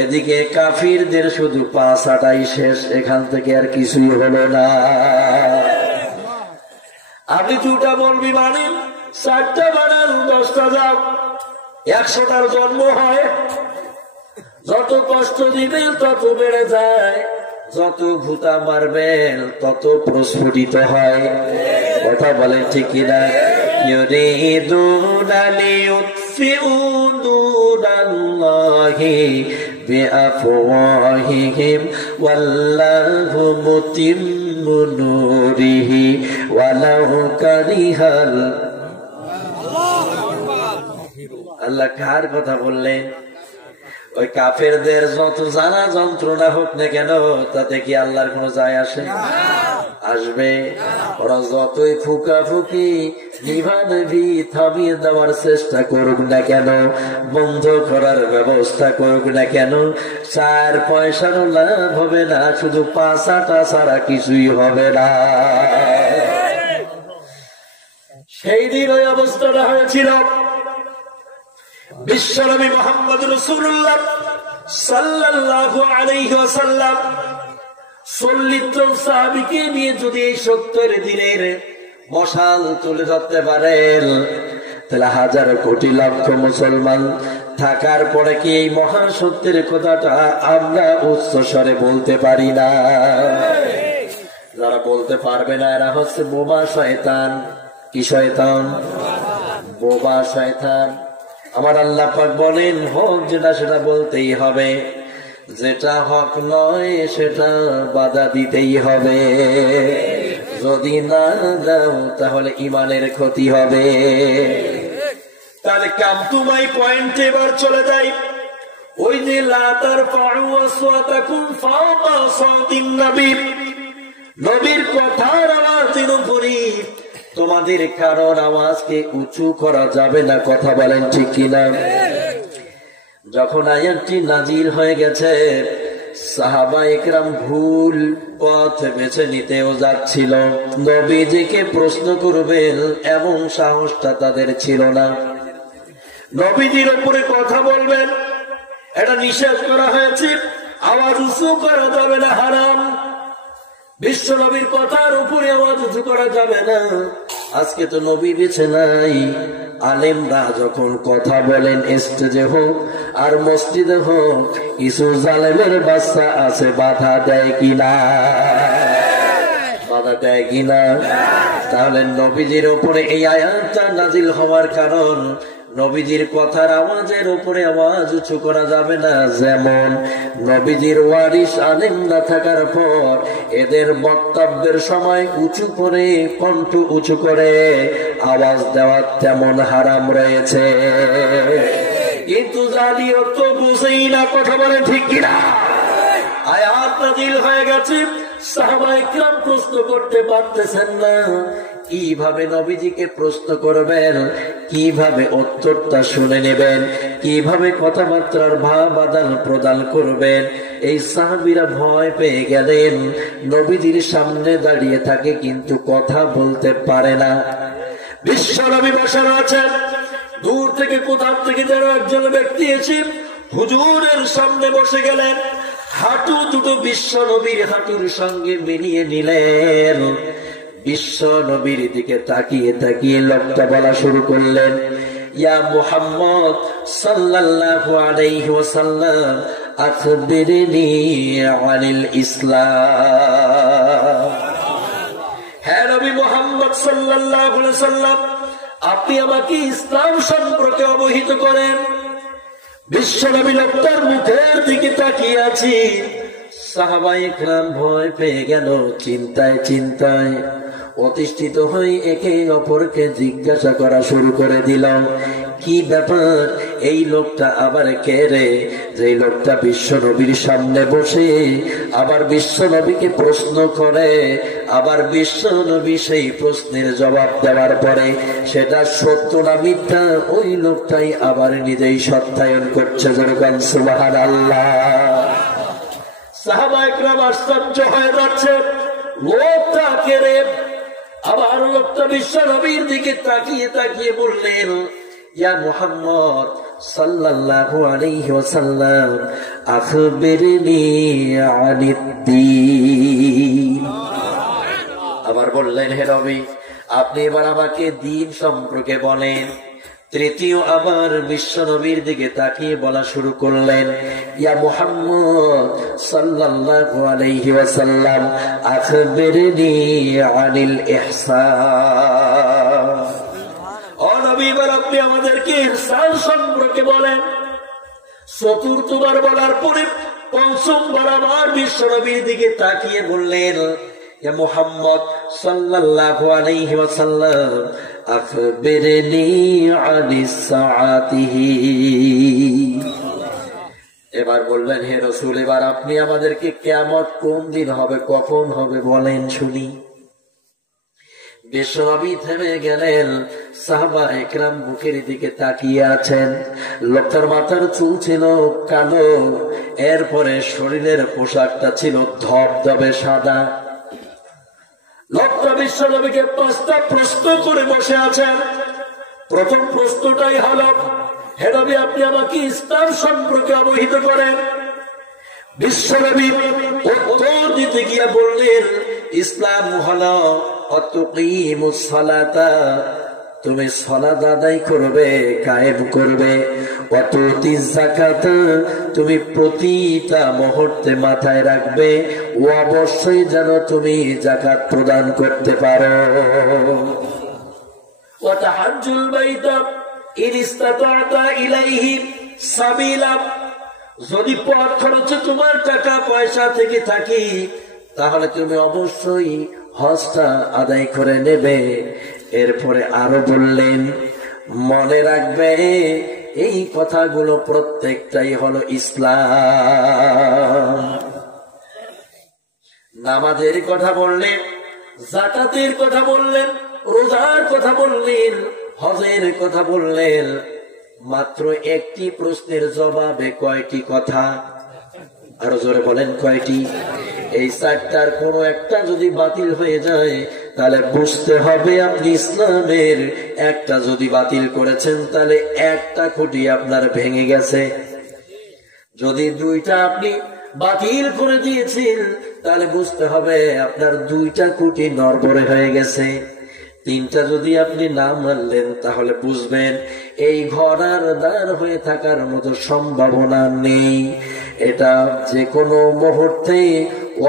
এদিকে কাফিরদের শুধু পাছাটাই শেষ, এখান থেকে আর কিছুই হলো না। আপনি 2টা বলবি মানেন, 4টা বানান, 10টা যাও, 100টার জন্ম হয়। যত কষ্ট দিবেন তত বেড়ে যায়, যত ভূতা মারবেন তত প্রস্ফুটিত হয়। কথা বলেন ঠিক কিনা? ইউরিদুনা লিয়ুতফিউ নূরাল্লাহি বিআফওয়াহিহিম ওয়াল্লাহু মুতিম্মু নূরিহি ওয়ালাউ কারিহাল। আল্লাহ কার কথা বললেন? ওই কাফেরদের যত জানা যন্ত্রণা হোক না কেন, তাতে কি আল্লাহর কোন যায় আসে? আসবে। ওরা যতই ফুকাফুকি নিভানবি থামিয়ে দেওয়ার চেষ্টা করুক না কেন, বন্ধ করার ব্যবস্থা করুক না কেন, 4 পয়সারও লাভ হবে না, শুধু পাশাটা ছাড়া কিছুই হবে না। সেই দিন ওই অবস্থাটা হয়েছিল। বিশ্বনবী মুহাম্মদ রাসূলুল্লাহ সাল্লাল্লাহু আলাইহি ওয়াসাল্লাম 40 জন সাহাবীকে নিয়ে যদি এই 70 দিনের মশাল তুলে ধরতে পারেন, তাহলে হাজার কোটি লক্ষ মুসলমান থাকার পরে কি এই মহা সত্যের কথাটা আমরা উচ্চ স্বরে বলতে পারি না? যারা বলতে পারবে না এরা হচ্ছে বোবা শয়তান। কি শয়তান? বোবা শয়তান। আমার আল্লাহ পাক বলেন, হক যেটা সেটা বলতেই হবে, যেটা হক নয় সেটা বাধা দিতেই হবে। যদি না দাও তাহলে ইমানের ক্ষতি হবে। তাহলে কামতুমাই পয়েন্টে এবার চলে যাই। ওই যে লা তারফাউ আসওয়াতাকুম ফাওকা সাওতিন নবী, নবীর কথার আওয়াজের উপরে তোমাদের কারোর আওয়াজকে উঁচু করা যাবে না। কথা বলেন ঠিক কিনা? যখন আয়াতটি নাজিল হয়ে গেছে, সাহাবা একরাম ভুল পথ বেছে নিতেও যাচ্ছিল। নবীজিকে প্রশ্ন করবেন এমন সাহসটা তাদের ছিল না। নবীজির উপরে কথা বলবেন এটা নিষেধ করা হয়েছে, আওয়াজ উঁচু করা যাবে না, হারাম। বিশ্ব নবীর কথার উপরে আওয়াজ উঁচু করা যাবে না। আজকে তো নবী বেছে নাই। আলেমরা যখন কথা বলেন স্টেজে হোক আর মসজিদে হোক, কিছু জালেমের বাচ্চা আছে, বাধা দেয় কিনা? বাধা দেয় কিনা? তাহলে নবীজির উপরে এই আয়াতটা নাজিল হওয়ার কারণ, নবীজির কথার আওয়াজের উপরে আওয়াজ উঁচু করা যাবে না। যেমন নবীজির ওয়ারিস আলেম না থাকার পর এদের বক্তব্যের সময় উঁচু করে, কণ্ঠ উঁচু করে আওয়াজ দেওয়া তেমন হারাম রয়েছে। কিন্তু জালিও তো বুঝেই না। কথা বলে ঠিক কিনা? আয়াত নাজিল হয়ে গেছে, সাহাবায়ে কিরাম প্রশ্ন করতে পারতেছেন না। কিভাবে নবীজিকে প্রশ্ন করবেন, কিভাবে উত্তরটা শুনে নেবেন, কিভাবে কথাবার্তার ভাব আদান প্রদান করবেন, এই সাহাবীরা ভয় পেয়ে গেলেন। নবীজির সামনে দাঁড়িয়ে থাকে কিন্তু কথা বলতে পারে না। বিশ্ব নবী বসে আছেন, দূর থেকে কোথা থেকে যেন একজন ব্যক্তি এসে হুজুরের সামনে বসে গেলেন, হাঁটু দুটো বিশ্ব নবীর হাঁটুর সঙ্গে মিলিয়ে নিলেন। বিশ্ব নবীর দিকে তাকিয়ে তাকিয়ে লোকটা বলা শুরু করলেন, ইয়া মুহাম্মদ সাল্লাল্লাহু আলাইহি ওয়াসাল্লাম আখবিরনি আনিল ইসলাম। হে নবী মুহাম্মদ সাল্লাল্লাহু আলাইহি ওয়াসাল্লাম, আপনি আমাকে ইসলাম সম্পর্কে অবহিত করেন। বিশ্ব নবী লোকটার মুখের দিকে তাকিয়ে আছি। সাহাবায়ে কেরাম ভয় পেয়ে গেল, চিন্তায় চিন্তায় অতিষ্ঠিত হয়ে একে অপরকে জিজ্ঞাসা করা শুরু করে দিল, কি ব্যাপার, এই লোকটা আবার কে রে? যে লোকটা বিশ্ব নবীর সামনে বসে আবার বিশ্ব নবীকে প্রশ্ন করে, আবার বিশ্ব নবী সেই প্রশ্নের জবাব দেওয়ার পরে সেটা সত্য না মিথ্যা ওই লোকটাই আবার নিজেই সত্যায়ন করছে। যেরকম সুবহানাল্লাহ। সাহাবায়ে কেরাম আশ্চর্য হয়ে যাচ্ছে, লোকটা কে রে? আবার লোকটা বিশ্ব নবীর দিকে তাকিয়ে তাকিয়ে বললেন, ইয়া মুহাম্মদ সাল্লাল্লাহু আলাইহি ওয়াসাল্লাম আখবিরনি আনিদ্দীন। আবার বললেন, হে নবী, আপনি এবার আমাকে দ্বীন সম্পর্কে বলেন। তৃতীয় আবার বিশ্ব নবীর দিকে তাকিয়ে বলা শুরু করলেন, ইয়া মুহাম্মদ সাল্লাল্লাহু আলাইহি ওয়াসাল্লাম, আখবিরনি আনিল ইহসান। ও নবী, এবার আপনি আমাদেরকে ইহসান সম্পর্কে বলেন। চতুর্থবার বলার পরে পঞ্চমবার আবার বিশ্ব নবীর দিকে তাকিয়ে বললেন, ইয়া মুহাম্মদ সাল্লাল্লাহু আলাইহি ওয়াসাল্লাম, আখবিরনি আনিস সাআতিহি। এবার বললেন, হে রাসূল, এবার আপনি আমাদেরকে কিয়ামত কোন দিন হবে, কখন হবে বলেন শুনি। বিশ্বনবী থেমে গেলেন। সাহাবা একরাম বুকের দিকে তাকিয়ে আছেন। লোকটার মাথার চুল ছিল কালো, এরপরে শরীরের পোশাকটা ছিল ধবধবে সাদা। লোকটা বিশ্বনবীকে 5টা প্রশ্ন করে বসে আছেন। প্রথম প্রশ্নটাই হলো, হে নবী, আপনি আমাকে ইসলাম সম্পর্কে অবহিত করেন। বিশ্বনবী উত্তর দিতে গিয়ে বললেন, ইসলাম হলো আতুকিমুস সালাতা, তুমি সালাত আদায় করবে, কায়েম করবে। ওয়াতুতিজ যাকাত, তুমি প্রতিটা মুহূর্তে মাথায় রাখবে, ও অবশ্যই যেন তুমি যাকাত প্রদান করতে পারো। ওয়া তাহাজ্জুল বাইতা ইন ইসতাতা'তা ইলাইহি সাবিলা, যদি পথ খরচে তোমার টাকা পয়সা থেকে থাকি, তাহলে তুমি অবশ্যই হজটা আদায় করে নেবে। এরপরে আরো বললেন, মনে রাখবে এই কথাগুলো প্রত্যেকটাই হলো ইসলাম। নামাজের কথা বললেন, যাকাতের কথা বললেন, রোজার কথা বললেন, হজের কথা বললেন। মাত্র একটি প্রশ্নের জবাবে কয়টি কথা? আরো জোরে বলেন, কয়টি? এই 4টার কোনো একটা যদি বাতিল হয়ে যায়, তাহলে বুঝতে হবে আপনি ইসলামের একটা যদি বাতিল করেছেন, তাহলে একটা খুঁটি আপনার ভেঙে গেছে। যদি 2টা আপনি বাতিল করে দিয়েছেন, তাহলে বুঝতে হবে আপনার 2টা খুঁটি নড়বড়ে হয়ে গেছে। 3টা যদি আপনি না মানলেন, তাহলে বুঝবেন এই ঘর আর দাঁড় হয়ে থাকার মতো সম্ভাবনা নেই। এটা যে কোনো মুহূর্তে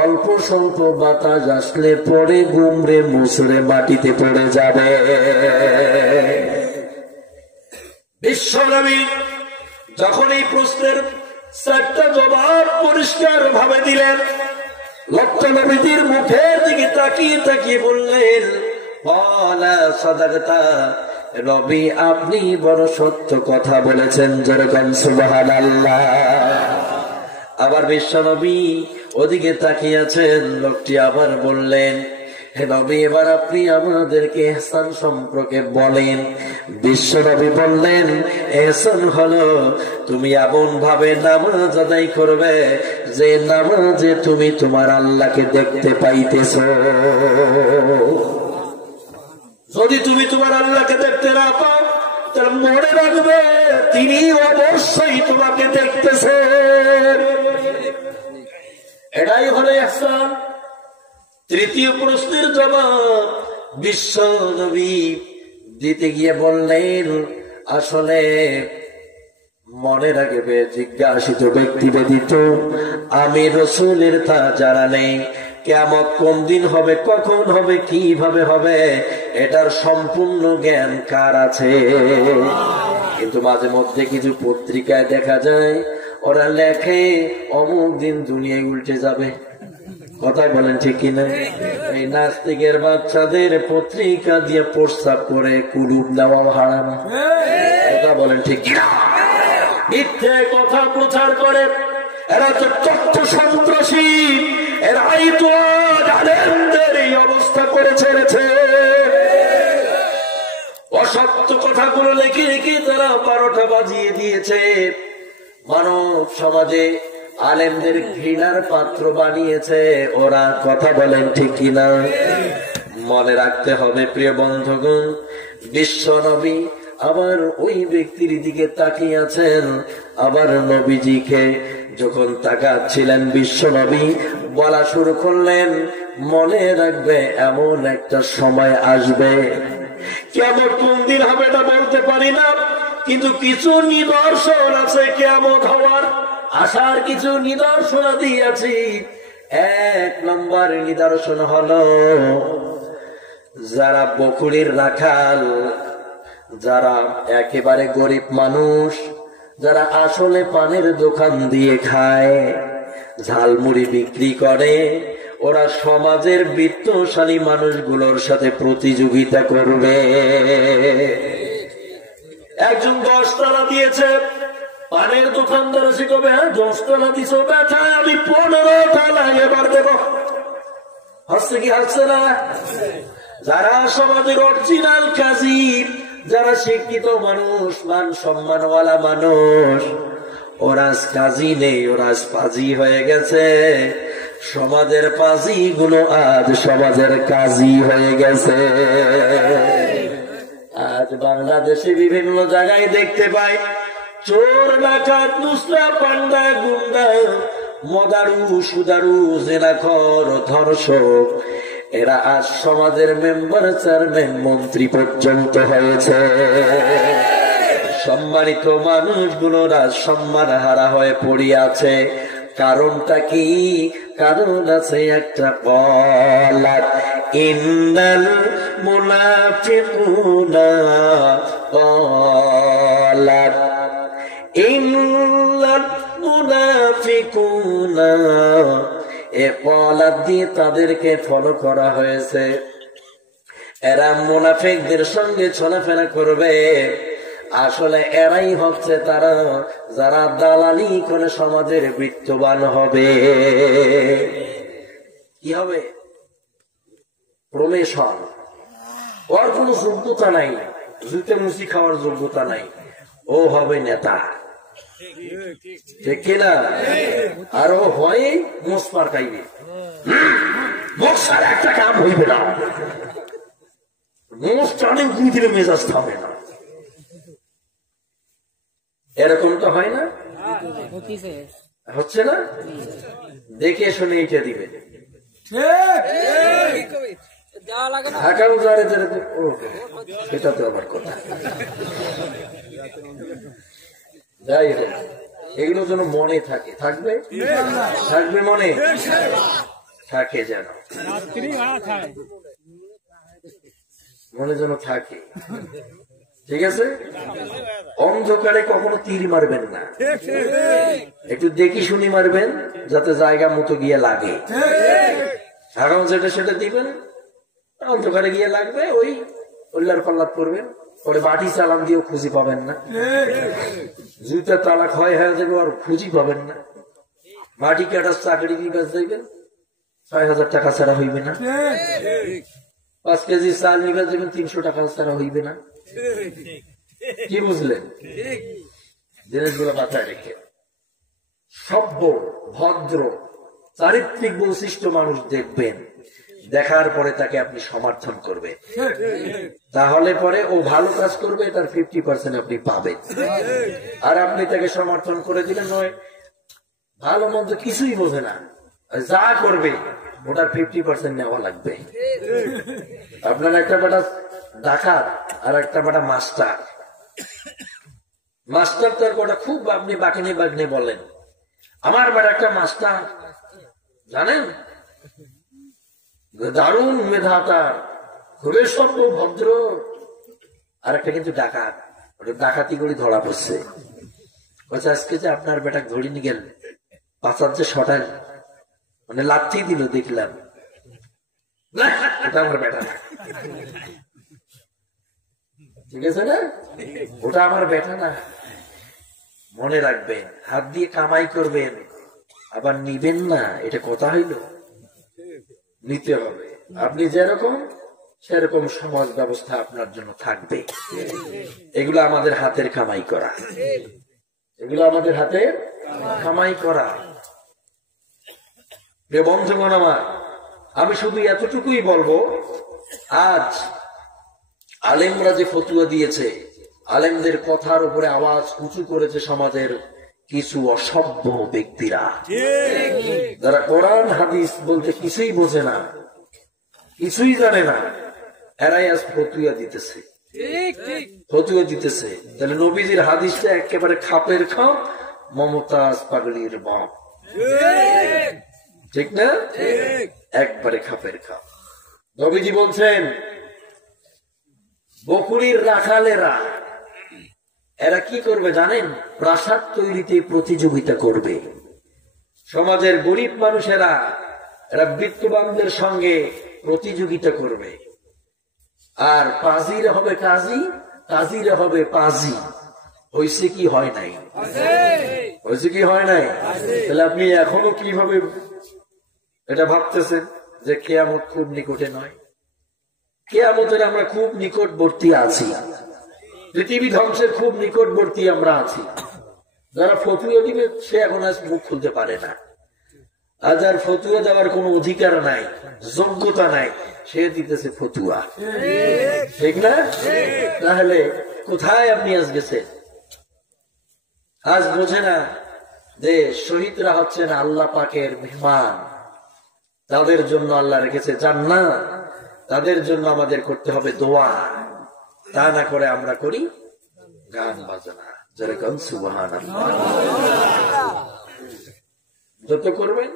অল্প স্বল্প বাতাস আসলে পরে গুমরে মুসরে মাটিতে পড়ে যাবে। বিশ্বনবী যখন এই প্রশ্নের 4টা জবাব পরিষ্কার ভাবে দিলেন, লক্ষ নবীদের মুখের দিকে তাকিয়ে তাকিয়ে বললেন, ওয়ালা সাদাকতা, নবী আপনি বড় সত্য কথা বলেছেন, যেরকম সুবহানাল্লাহ। আবার বিশ্বনবী ওদিকে তাকিয়ে আছেন। লোকটি আবার বললেন, হে নবী, এবার আপনি আমাদেরকে ইহসান সম্পর্কে বলেন। বিশ্বনবী বললেন, ইহসান হলো তুমি এমন ভাবে নামাজ আদায় করবে যে নামাজে তুমি তোমার আল্লাহকে দেখতে পাইতেছো। যদি তুমি তোমার আল্লাহকে দেখতে না পাও, তাহলে মনে রাখবে তিনি অবশ্যই তোমাকে দেখতেছেন। এটাই হলো ইহসান। তৃতীয় প্রশ্নের জবাব বিশ্ব নবী দিতে গিয়ে বললেন, আসলে মনে রাখবে জিজ্ঞাসিত ব্যক্তি ব্যতীত আমি রাসূলের তা জানা নেই। কিয়ামত কোন দিন হবে, কখন হবে, কিভাবে হবে, এটার সম্পূর্ণ জ্ঞান কার আছে? কিন্তু মাঝে মধ্যে কিছু পত্রিকায় দেখা যায়, ওরা লেখে অমুক দিন দুনিয়ায় উল্টে যাবে। কথা বলেন ঠিক কিনা? এই নাস্তিকের বাচ্চাদের পত্রিকা দিয়ে প্রস্তাব করে কুলুপ দেওয়া হারাম। কথা বলেন ঠিক কিনা? মিথ্যে কথা প্রচার করে এরা তো তথ্য সন্ত্রাসী। এরাই তো আলেমদের এই অবস্থা করে ছেড়েছে। অসত্য কথাগুলো লিখে লিখে তারা 12টা বাজিয়ে দিয়েছে। মানব সমাজে আলেমদের ঘৃণার পাত্র বানিয়েছে ওরা। কথা বলেন ঠিক কিনা? মনে রাখতে হবে প্রিয় বন্ধুগণ, বিশ্ব নবী আবার ওই ব্যক্তির দিকে তাকিয়ে আছেন। আবার নবীজিকে যখন তাকাচ্ছিলেন, বিশ্ব নবী বলা শুরু করলেন, মনে রাখবে এমন একটা সময় আসবে, কেমন কোন দিন হবে এটা বলতে পারি না, কিন্তু কিছু নিদর্শন আছে কিয়ামত হওয়ার, আসার কিছু নিদর্শন দিয়েছি। এক নম্বর নিদর্শন হলো, যারা বকুড়ির রাখাল, যারা একেবারে গরিব মানুষ, যারা আসলে পানের দোকান দিয়ে খায়, ঝালমুড়ি বিক্রি করে, ওরা সমাজের বিত্তশালী মানুষগুলোর সাথে প্রতিযোগিতা করবে। একজন 10 টাকা দিয়েছে, পানের দোকানদার এসে কবে, হ্যাঁ 10 টাকা দিছো, ব্যথা আমি 15 টাকা এবার দেব। হচ্ছে কি হচ্ছে না? যারা সমাজের অরিজিনাল কাজী, যারা শিক্ষিত মানুষ, মান সম্মানওয়ালা মানুষ, ওরা কাজী নেই, ওরা পাজি হয়ে গেছে। সমাজের পাজি গুলো আজ সমাজের কাজী হয়ে গেছে। আজ বাংলাদেশে বিভিন্ন জায়গায় দেখতে পাই, চোর, ডাকাত, নুসরা, পান্ডা, গুন্ডা, মদারু, সুদারু, জেনাখর, ধর্ষক, এরা আজ সমাজের মেম্বার, চেয়ারম্যান, মন্ত্রী পর্যন্ত হয়েছে। সম্মানিত মানুষগুলোরা সম্মান হারা হয়ে পড়িয়াছে। কারণটা কি? কারণ আছে একটা, ক্বালাত ইন্নাল মুনাফিকুনা, ক্বালাত ইন্নাল মুনাফিকুনা, এ ক্বালাত দিয়ে তাদেরকে ফলো করা হয়েছে। এরা মুনাফিকদের সঙ্গে চলাফেরা করবে। আসলে এরাই হচ্ছে তারা যারা দালালি করে সমাজের বিত্তবান হবে। কি হবে? প্রমেশন। ওর কোন যোগ্যতা নাই, জুতে মুচি খাওয়ার যোগ্যতা নাই, ও হবে নেতা। ঠিক কিনা? আর ও হয় মোসপার খাইবে, মোসার একটা কাম হইবে না, মোস টানে দুই দিলে মেজাজ থামে না। এরকম তো হয় না? হচ্ছে না? দেখে শুনে এটা দিবে। সেটা তো আমার কথা। যাই হোক, এগুলো যেন মনে থাকে। থাকবে? থাকবে মনে থাকে, যেন মনে যেন থাকে। ঠিক আছে? অন্ধকারে কখনো তীর মারবেন না, একটু দেখি শুনি মারবেন, যাতে জায়গা মতো গিয়ে লাগে। এখন যেটা সেটা দিবেন, অন্ধকারে গিয়ে লাগবে, ওই উল্লার পাল্লাত করবেন, পরে বাটি চালান দিয়েও খুঁজি পাবেন না, জুতার তালা ক্ষয় হয়ে যাবে আর খুঁজি পাবেন না। মাটি কাটার চাকরি কি কাজ দেবেন, ৬,০০০ টাকা ছাড়া হইবে না। ৫ কেজি চাল নিবে দেবেন, ৩০০ টাকা ছাড়া হইবে না। কি বুঝলেন? জিনিসগুলো মাথায় রেখে সভ্য, ভদ্র, চারিত্রিক বৈশিষ্ট্য মানুষ দেখবেন, দেখার পরে তাকে আপনি সমর্থন করবেন। তাহলে পরে ও ভালো কাজ করবে, তার 50% আপনি পাবেন। আর আপনি তাকে সমর্থন করে দিলেন, নয় ভালো মন্দ কিছুই বোঝে না, যা করবে ওটার 50% নেওয়া লাগবে। আপনার একটা বেটা ডাকাত আর একটা বেটা মাস্টার। মাস্টার তার কটা খুব আপনি বাকিনি বাগনি বলেন, আমার বেটা একটা মাস্টার, জানেন, দারুণ মেধা তার, খুবই সভ্য ভদ্র। আর একটা কিন্তু ডাকাত, ওটা ডাকাতি করে ধরা পড়ছে। আজকে যে আপনার বেটা ধরি নি গেল, পাঁচার যে শটাল মানে লাথি দিল, দেখলাম ওটা আমার বেটা না। ঠিক আছে না? ওটা আমার বেটা না। মনে রাখবেন, হাত দিয়ে কামাই করবেন আবার নিবেন না, এটা কথা হইল? নিতে হবে। আপনি যেরকম সেরকম সমাজ ব্যবস্থা আপনার জন্য থাকবে। এগুলো আমাদের হাতের কামাই করা, এগুলো আমাদের হাতের কামাই করা। বন্ধুগণ আমার, আমি শুধু এতটুকুই বলবো, আজ আলেমরা যে ফতুয়া দিয়েছে, আলেমদের কথার উপরে আওয়াজ উঁচু করেছে সমাজের কিছু অসভ্য ব্যক্তিরা, যারা কোরআন হাদিস বলতে কিছুই বোঝে না, কিছুই জানে না, এরাই আজ ফতুয়া দিতেছে। ফতুয়া দিতেছে। তাহলে নবীজির হাদিসটা একেবারে খাপের খাপ, মমতাজ পাগলির বাপ, ঠিক না? একবারে খাপের খাপ। নবীজি বলছেন বকুড়ির রাখালেরা এরা কি করবে জানেন? প্রাসাদ তৈরিতে প্রতিযোগিতা করবে। সমাজের গরিব মানুষেরা এরা বিত্তবানদের সঙ্গে প্রতিযোগিতা করবে। আর পাজিরা হবে কাজী, কাজীরা হবে পাজি। হয়েছে কি হয় নাই? হয়েছে কি হয় নাই? তাহলে আপনি এখনো কিভাবে এটা ভাবতেছেন যে কিয়ামত খুব নিকটে নয়? কিয়ামতের আমরা খুব নিকটবর্তী আছি, পৃথিবী ধ্বংসের খুব নিকটবর্তী আমরা আছি। যারা ফতুয়া দিবে সে এখন আজ মুখ খুলতে পারে না। আর যার ফতুয়া দেওয়ার কোন অধিকার নাই, যোগ্যতা নাই, সে দিতেছে ফতুয়া, ঠিক না? তাহলে কোথায় আপনি আজ গেছেন? আজ বোঝে না যে শহীদরা হচ্ছেন আল্লাহ পাকের মেহমান, তাদের জন্য আল্লাহ রেখেছে জান্নাত, তাদের জন্য আমাদের করতে হবে দোয়া। তা না করে আমরা করি গান বাজনা। যেরকম সুবহানাল্লাহ, যত করবেন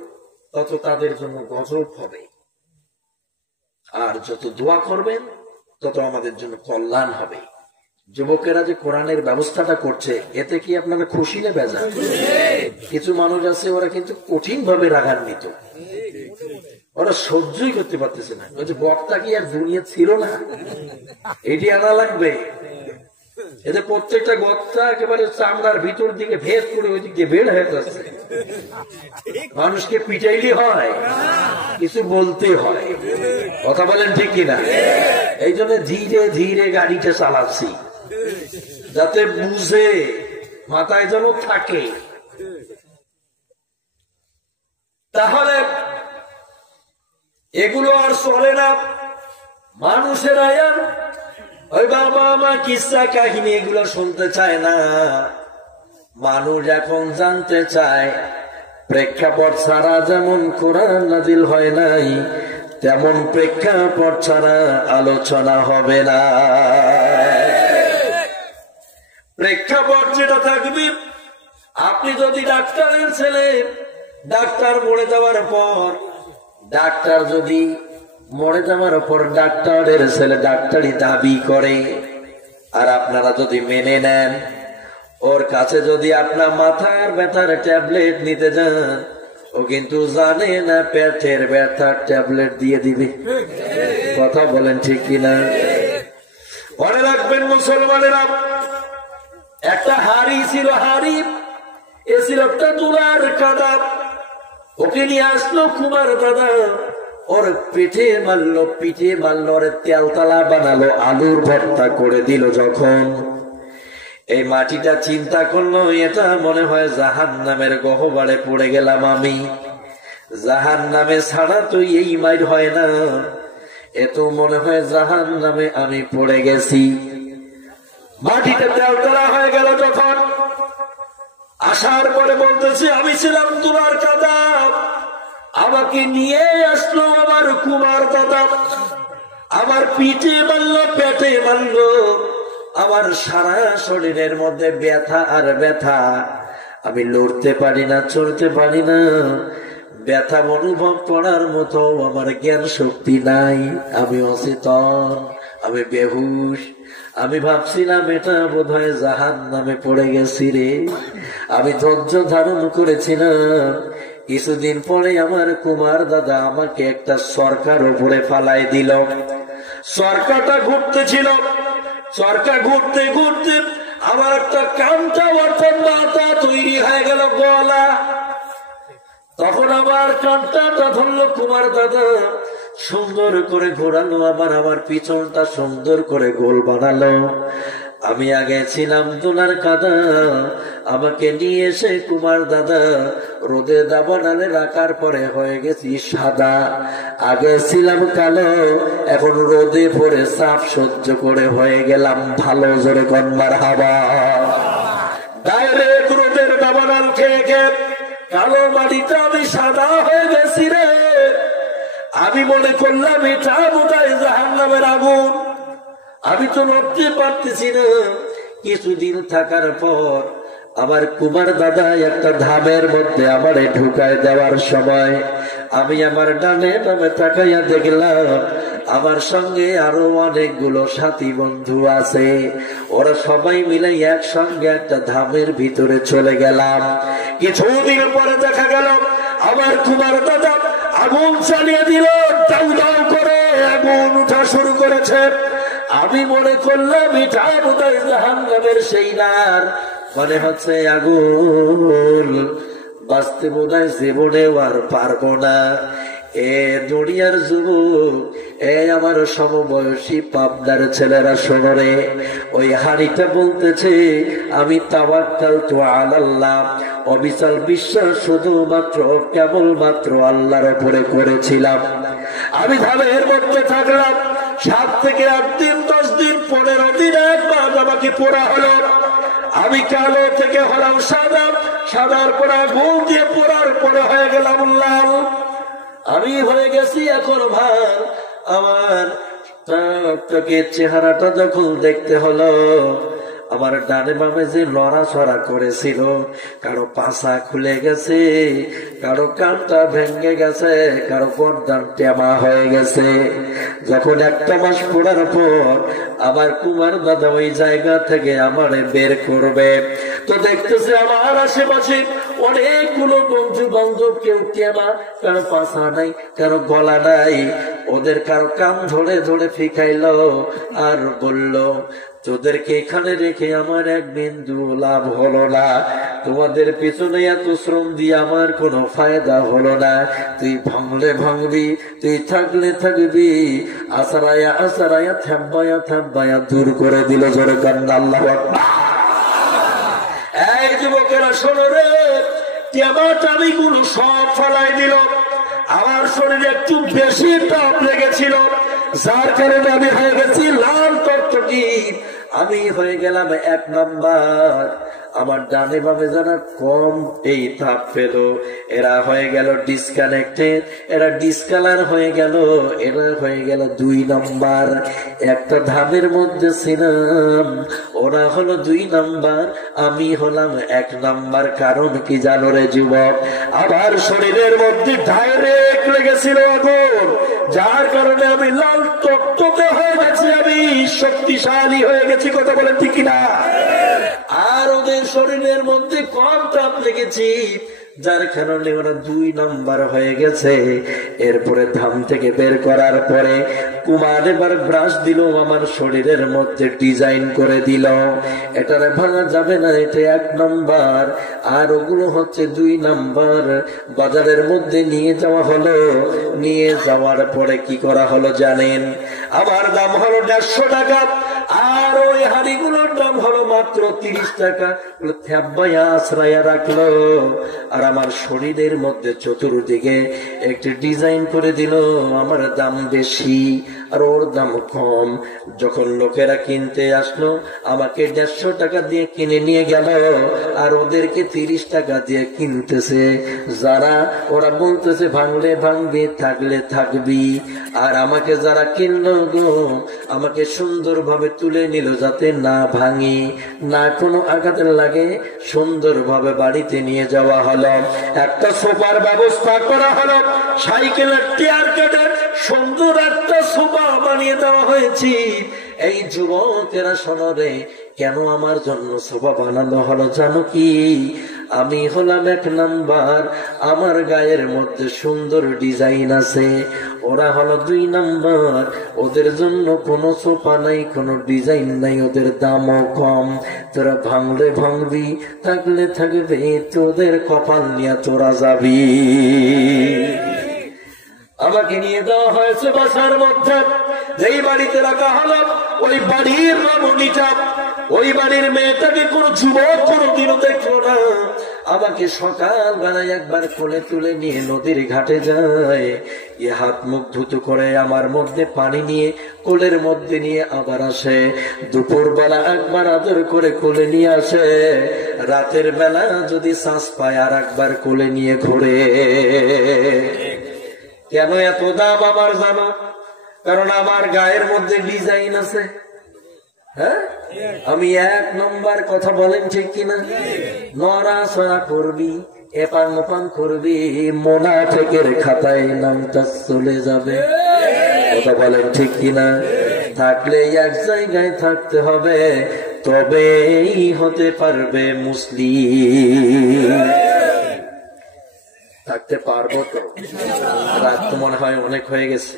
তত তাদের জন্য গজব হবে, আর যত দোয়া করবেন তত আমাদের জন্য কল্যাণ হবে। যুবকেরা যে কোরআনের ব্যবস্থাটা করছে, এতে কি আপনারা খুশি না বেজার? কিছু মানুষ আছে ওরা কিন্তু কঠিন ভাবে রাগান্বিত, ওরা সহ্যই করতে পারতেছে না। ওই যে বক্তা কি আর দুনিয়া ছিল না, এটি আনা লাগবে। এতে প্রত্যেকটা বক্তা একেবারে চামড়ার ভিতর দিকে ভেদ করে ওই দিক দিয়ে বের হয়ে যাচ্ছে। মানুষকে পিটাইলে হয়, কিছু বলতে হয়। কথা বলেন ঠিক কিনা? এই জন্য ধীরে ধীরে গাড়িটা চালাচ্ছি, যাতে বুঝে, মাথায় যেন থাকে। তাহলে এগুলো আর চলে না। মানুষেরা ওই বাবা মা কিসসা কাহিনী এগুলো শুনতে চায় না। মানুষ এখন জানতে চায় প্রেক্ষাপট ছাড়া যেমন কোরআন নাযিল হয় নাই, তেমন প্রেক্ষাপট ছাড়া আলোচনা হবে না। প্রেক্ষাপট যেটা থাকবে, আপনি যদি ডাক্তারের ছেলে, ডাক্তার মরে যাওয়ার পর, ডাক্তার যদি মরে যাওয়ার পর ডাক্তারের ছেলে ডাক্তারি দাবি করে, আর আপনারা যদি মেনে নেন, ওর কাছে যদি আপনার মাথার ব্যথার ট্যাবলেট নিতে যান, ও কিন্তু জানে না পেটের ব্যথার ট্যাবলেট দিয়ে দিবে। কথা বলেন ঠিক কিনা? মনে রাখবেন মুসলমানেরা, একটা হাড়ি ছিল, হাড়ি এ ছিল একটা তুলার কাদা। ওকে নিয়ে আসলো কুমার দাদা, ওর পিঠে মারলো, পিঠে মারলো, ওর তেলতলা বানালো, আলুর ভর্তা করে দিল। যখন এই মাটিটা চিন্তা করলো, এটা মনে হয় জাহান্নামের গহ্বরে পড়ে গেলাম আমি। জাহান্নামে ছাড়া তো এই মাইর হয় না, এত মনে হয় জাহান্নামে আমি পড়ে গেছি। মাটিটা তেলতলা হয়ে গেল যখন, আসার পরে বলতেছে আমি ছিলাম তুলার কাদা, আমাকে নিয়ে আসলো আমার কুমার দাদা, আমার পিঠে মারলো, পেটে মারলো, আমার সারা শরীরের মধ্যে ব্যথা আর ব্যথা, আমি লড়তে পারি না, চলতে পারি না, ব্যথা অনুভব করার মতো আমার জ্ঞান শক্তি নাই, আমি অচেতন, আমি বেহুশ। আমি ভাবছিলাম এটা বোধ হয় জাহান্নামে পড়ে গেছি রে। আমি ধৈর্য ধারণ করেছিলাম। কিছুদিন পরে আমার কুমার দাদা আমাকে একটা সরকার উপরে ফালাই দিল। সরকারটা ঘুরতেছিল, সরকার ঘুরতে ঘুরতে আমার একটা কানটা অর্থাৎ মাথা তৈরি হয়ে গেল গলা। তখন আমার কানটা ধরল কুমার দাদা, সুন্দর করে ঘোরালো, আবার আমার পিছনটা সুন্দর করে গোল বানালো। আমি আগে ছিলাম তোলার কাদা, আমাকে নিয়ে এসে কুমার দাদা রোদে দাবানালে রাখার পরে হয়ে গেছি সাদা। আগে ছিলাম কালো, এখন রোদে পরে চাপ সহ্য করে হয়ে গেলাম ভালো। জোরে কোন মারহাবা। ডাইরেক্ট রোদের দাবানাল খেয়ে খেয়ে কালো মাটিতে আমি সাদা হয়ে গেছি রে। আমি মনে করলাম এটা বোধহয় জাহান্নামের আগুন। আমি তো নড়তে পারতেছি না। কিছুদিন থাকার পর আমার কুমার দাদা একটা ধামের মধ্যে আমারে ঢুকায় দেওয়ার সময় আমি আমার ডানে বামে তাকাইয়া দেখলাম আমার সঙ্গে আরো অনেকগুলো সাথী বন্ধু আছে। ওরা সবাই মিলে একসঙ্গে একটা ধামের ভিতরে চলে গেলাম। কিছুদিন পরে দেখা গেল আমার কুমার দাদা আগুন চালিয়ে দিল, দাউ দাউ করে আগুন উঠা শুরু করেছে। আমি মনে করলাম এটা বোধহয় জাহান্নামের সেই নার, মনে হচ্ছে আগুন বাঁচতে বোধহয় জীবনে আর পারবো না। এ দুনিয়ার যুবক, আমার সমবয়সী পাবনার ছেলেরা শোনরে, ওই হাড়িটা বলতেছে আমি তাওয়াক্কালতু আলাল্লাহ, অবিচল বিশ্বাস শুধুমাত্র কেবলমাত্র আল্লাহর উপরে করেছিলাম। আমি ধামের মধ্যে থাকলাম 7 থেকে 8 দিন, 10 দিন, 15 দিন, একবার আমাকে পোড়া হলো। আমি কালো থেকে হলাম সাদা, সাদার পর আগুন দিয়ে পোড়ার পরে হয়ে গেলাম লাল। আমি হয়ে গেছি এখন ভার। আমার চেহারাটা যখন দেখতে হলো, আমার ডানে বামে যে লড়াছড়া করেছিল, কারো পাছা খুলে গেছে, কারো কানটা ভেঙে গেছে, কারো গর্দান টেমা হয়ে গেছে। যখন 1 মাস পড়ার পর আমার কুমার দাদা ওই জায়গা থেকে আমারে বের করবে, তো দেখতেছে আমার আশেপাশে অনেকগুলো বন্ধু বান্ধব, কেউ টেমা, কারো পাছা নাই, কারো গলা নাই। ওদের কারো কান ধরে ধরে ফিকাইলো আর বলল, তোদেরকে এখানে রেখে আমার এক বিন্দু লাভ হলো না, তোমাদের পিছনে এত শ্রম দিয়ে আমার কোনো ফায়দা হলো না। তুই ভাঙলে ভাঙবি, তুই থাকলে থাকবি। আসারায়া আসারায়া থাব্বায়া থাব্বায়া দূর করে দিল জোরে কান্না আল্লাহু আকবার। এই যুবকেরা শোনো রে, টেমাটা আমি গুলো সব ফালাই দিল। আমার শরীরে একটু বেশি তাপ লেগেছিল, যার কারণে আমি হয়ে গেছি লাল টকটকি। আমি হয়ে গেলাম 1 নাম্বার। আমার ডানে বামে যারা কম এই তাপ পেল, এরা হয়ে গেল ডিসকানেক্টেড, এরা ডিসকালার হয়ে গেল, এরা হয়ে গেল 2 নাম্বার। একটা ধামের মধ্যে ছিলাম, ওরা হলো 2 নাম্বার, আমি হলাম 1 নাম্বার। কারণ কি জানো রে যুবক, আমার শরীরের মধ্যে ডাইরেক্ট লেগেছিল আগুন, যার কারণে আমি লাল টকটকে হয়ে গেছি, আমি শক্তিশালী হয়ে গেছি। কথা বলেন ঠিক কিনা? আর ওদের শরীরের মধ্যে কম তাপ লেগেছি, যার কারণে ওরা 2 নাম্বার হয়ে গেছে। এরপরে ধাম থেকে বের করার পরে কুমার এবার ব্রাশ দিল, আমার শরীরের মধ্যে ডিজাইন করে দিল। এটারে ভাঙা যাবে না, এটা 1 নাম্বার, আর ওগুলো হচ্ছে 2 নাম্বার। বাজারের মধ্যে নিয়ে যাওয়া হলো। নিয়ে যাওয়ার পরে কি করা হলো জানেন? আমার দাম হলো 150 টাকা, আর ওই হাড়িগুলোর দাম হলো মাত্র 30 টাকা। থাব্বায়া আশ্রয়া রাখলো, আর আমার শরীরের মধ্যে চতুর্দিকে একটি ডিজাইন করে দিল। আমার দাম বেশি আর ওর দাম কম। যখন লোকেরা কিনতে আসলো, আমাকে 150 টাকা দিয়ে কিনে নিয়ে গেল, আর ওদেরকে 30 টাকা দিয়ে কিনতেছে। যারা ওরা বলতেছে ভাঙলে ভাঙবি, থাকলে থাকবি। আর আমাকে যারা কিনলো গো, আমাকে সুন্দর ভাবে তুলে নিল, যাতে না ভাঙি, না কোনো আঘাত লাগে। সুন্দর ভাবে বাড়িতে নিয়ে যাওয়া হলো। একটা সোফার ব্যবস্থা করা হলো, সাইকেলের টায়ার কেটে সুন্দর একটা সোফা বানিয়ে দেওয়া হয়েছে। এই যুবকেরা শোনো রে, কেন আমার জন্য সোফা বানানো হলো জানো কি? আমি হলাম 1 নাম্বার, আমার গায়ের মধ্যে সুন্দর ডিজাইন আছে। ওরা হলো 2 নাম্বার, ওদের জন্য কোনো সোফা নাই, কোনো ডিজাইন নাই, ওদের দামও কম। তোরা ভাঙলে ভাঙবি, থাকলে থাকবে, তোদের কপাল নিয়ে তোরা যাবি। আমাকে নিয়ে দেওয়া হয়েছে বাসার মধ্যে, যেই বাড়িতে রাখা হলো, ওই বাড়ির রমণীটা, ওই বাড়ির মেয়েটাকে কোনো যুবক কোনোদিনও দেখলো না। আমাকে সকাল বেলায় একবার কোলে তুলে নিয়ে নদীর ঘাটে যায়, হাত মুখ ধুতু করে আমার মধ্যে পানি নিয়ে কোলের মধ্যে নিয়ে আবার আসে। দুপুর বেলা একবার আদর করে কোলে নিয়ে আসে, রাতের বেলা যদি শ্বাস পায় আর একবার কোলে নিয়ে ঘুরে। কেন এত দাম আমার জানো? কারণ আমার গায়ের মধ্যে ডিজাইন আছে। হ্যাঁ, আমি 1 নম্বর কথা বলেন ঠিক কিনা? নড়াচড়া করবি, এপাং ওপাং করবি, মুনাফিকের খাতায় নামটা চলে যাবে। কথা বলেন ঠিক কিনা? থাকলে এক জায়গায় থাকতে হবে, তবেই হতে পারবে মুসলিম। থাকতে পারবো তো? রাত তো মনে হয় অনেক হয়ে গেছে,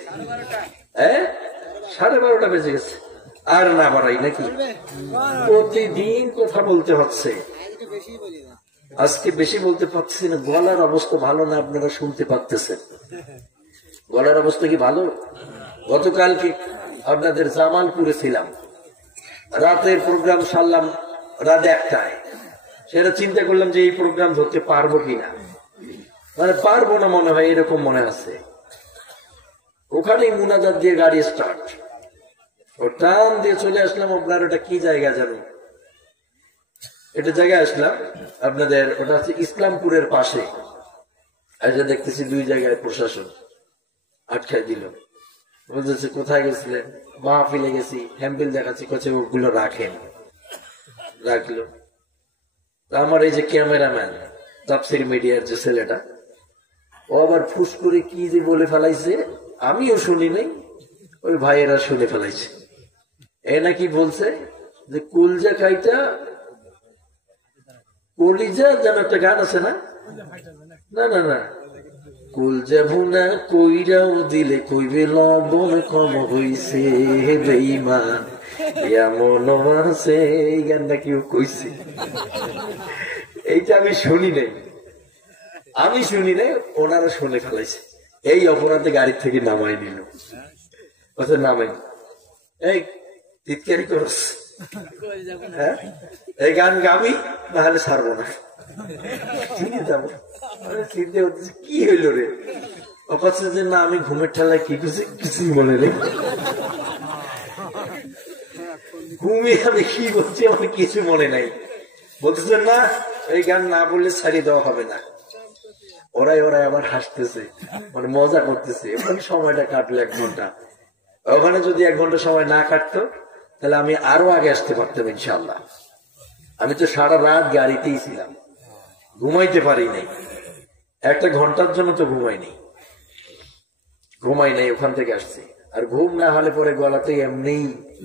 12:30 বেজে গেছে। আর না বাড়াই নাকি? প্রতিদিন কথা বলতে হচ্ছে। আজকে বেশি বলতে পারছি না, গলার অবস্থা ভালো না, আপনারা শুনতে পাচ্ছেন। গলার অবস্থা কি ভালো? গতকালকে আপনাদের জামালপুরে ছিলাম, রাতের প্রোগ্রাম সারলাম রাত 1টায়। সেটা চিন্তা করলাম যে এই প্রোগ্রাম ধরতে পারবো কিনা, মানে পারবো না মনে হয়, এরকম মনে আছে। ওখানেই মুনাজাত দিয়ে গাড়ি স্টার্ট, ও টান দিয়ে চলে আসলাম আপনার ওটা কি জায়গা জানো, এটা জায়গায় আসলাম আপনাদের, ওটা হচ্ছে ইসলামপুরের পাশে। আজকে দেখতেছি 2 জায়গায় প্রশাসন আটকাই দিল। বলতেছে কোথায় গেছিলেন? মাহফিলে গেছি। হ্যাম্পিল দেখাচ্ছি, কোচে ওগুলো রাখেন। রাখলো। আমার এই যে ক্যামেরাম্যান, তাফসীর মিডিয়ার যে ছেলেটা, ও আবার ফুস করে কি যে বলে ফেলাইছে, আমিও শুনি নাই, ওই ভাইয়েরা শুনে ফেলাইছে। এ নাকি বলছে যে কুলজা খাইটা কলিজা, যেন একটা গান আছে না? না না না, কুলজা ভুনা কইরাও দিলে কইবে লবণ কম হইছে বেঈমান, এমন আছে। এই গান নাকি ও কইছে। এইটা আমি শুনি নাই, ওনারা শুনে ফেলাইছে। এই অপরাধে গাড়ি থেকে নামাই নিল। নামাই, এই তিতকারি করস, হ্যাঁ এই গান গাবি, নাহলে ছাড়বো না। যাবো চিন্তা হচ্ছে কি হইল রে, অপাচ্ছে যে না আমি ঘুমের ঠেলায় কি করছি কিছুই মনে নেই, ঘুমিয়ে আমি কি বলছি আমার কিছু মনে নাই। বলতেছেন না এই গান না বললে ছাড়িয়ে দেওয়া হবে না। ওরাই আবার হাসতেছে, মানে মজা করতেছে। ওখানে সময়টা কাটলো 1 ঘন্টা। ওখানে যদি 1 ঘন্টা সময় না কাটতো তাহলে আমি আরো আগে আসতে পারতাম ইনশাল্লাহ। আমি তো সারা রাত গাড়িতেই ছিলাম, ঘুমাইতে পারি নাই। 1 ঘন্টার জন্য তো ঘুমাই নাই, ওখান থেকে আসছি। আর ঘুম না হলে পরে গলাতে এমনি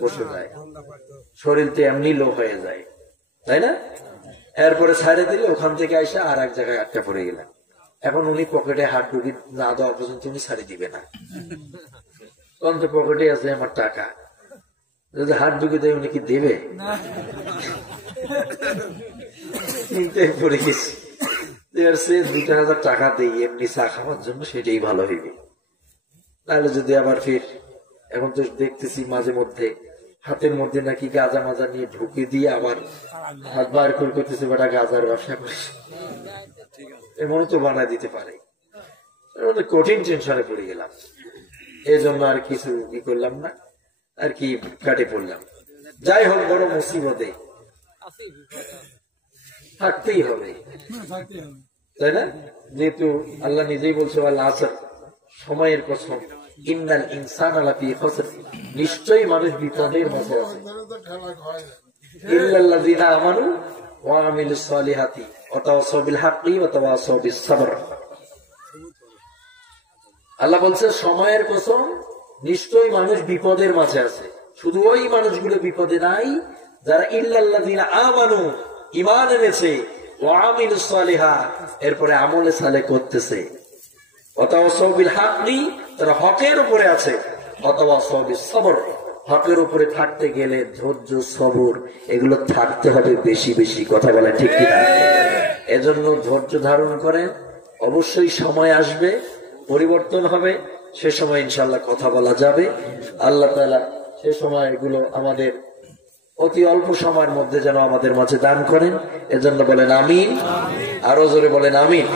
বসে যায়, শরীরতে এমনি লো হয়ে যায়, তাই না? এরপরে ছাড়ে দিলে ওখান থেকে আসে আর এক জায়গায় আটকা পড়ে গেলাম। এখন উনি পকেটে হাত ঢুকি না দেওয়া পর্যন্ত উনি ছাড়ি দিবে না। তখন তো পকেটে আছে আমার টাকা, যদি হাত ঢুকে দেয় উনি কি দেবে? পড়ে গেছি, 2,000 টাকা দেই এমনি চা খাওয়ার জন্য, সেটাই ভালো হইবে। তাহলে যদি আবার ফির, এখন তো দেখতেছি মাঝে মধ্যে হাতের মধ্যে নাকি গাঁজা মাজা নিয়ে ঢুকে দিয়ে আবার হাত বার করে করতেছে, বেটা গাঁজার ব্যবসা করিস, এমনও তো বানায় দিতে পারে। কঠিন টেনশনে পড়ে গেলাম, এই জন্য আর কিছু ই করলাম না, আর কি কাটে পড়লাম। যাই হোক, বড় মুসিবতে থাকতেই হবে, তাই না? যেহেতু আল্লাহ নিজেই বলছে সময়ের কসম, ইন্নাল ইনসানা লাফি খুসর, নিশ্চয়ই মানুষ বিপদের মাঝে আছে, ইল্লাল্লাযীনা আমানু ওয়া আমিলুস সালিহাতি ওয়া তাওয়াসাউ বিল হাক্কি ওয়া তাওয়াসাউ বিস সাবর। আল্লাহ বলছে সময়ের কসম, নিশ্চয়ই মানুষ বিপদের মাঝে আছে। শুধু ওই মানুষগুলো বিপদে নাই যারা ইল্লাল্লাযীনা আমানু, ঈমান এনেছে, ওয়া আমিলুস সালিহাত, এরপরে আমলে সালেহ করতেছে, ওয়া তাওয়াসাউ বিল হাক্কি, তারা হকের উপরে আছে, ওয়া তাওয়াসাউ বিস সাবর, হকের উপরে থাকতে গেলে ধৈর্য সবর এগুলো থাকতে হবে বেশি বেশি। কথা বলে ঠিক কিনা? এজন্য ধৈর্য ধারণ করেন, অবশ্যই সময় আসবে, পরিবর্তন হবে, সে সময় ইনশাআল্লাহ কথা বলা যাবে। আল্লাহ তাআলা সে সময় এগুলো আমাদের অতি অল্প সময়ের মধ্যে যেন আমাদের মাঝে দান করেন, এজন্য বলেন আমিন। আরো জোরে বলেন আমিন।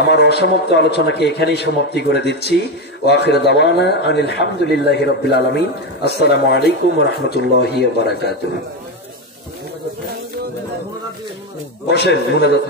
আমার অসমাপ্ত আলোচনাকে এখানেই সমাপ্তি করে দিচ্ছি। ওয়া আখিরু দাওয়ানা আনিল হামদুলিল্লাহি রাব্বিল আলামিন। আসসালামু আলাইকুম ওয়া রাহমাতুল্লাহি ওয়া বারাকাতুহু। বসেন মুনাজাত।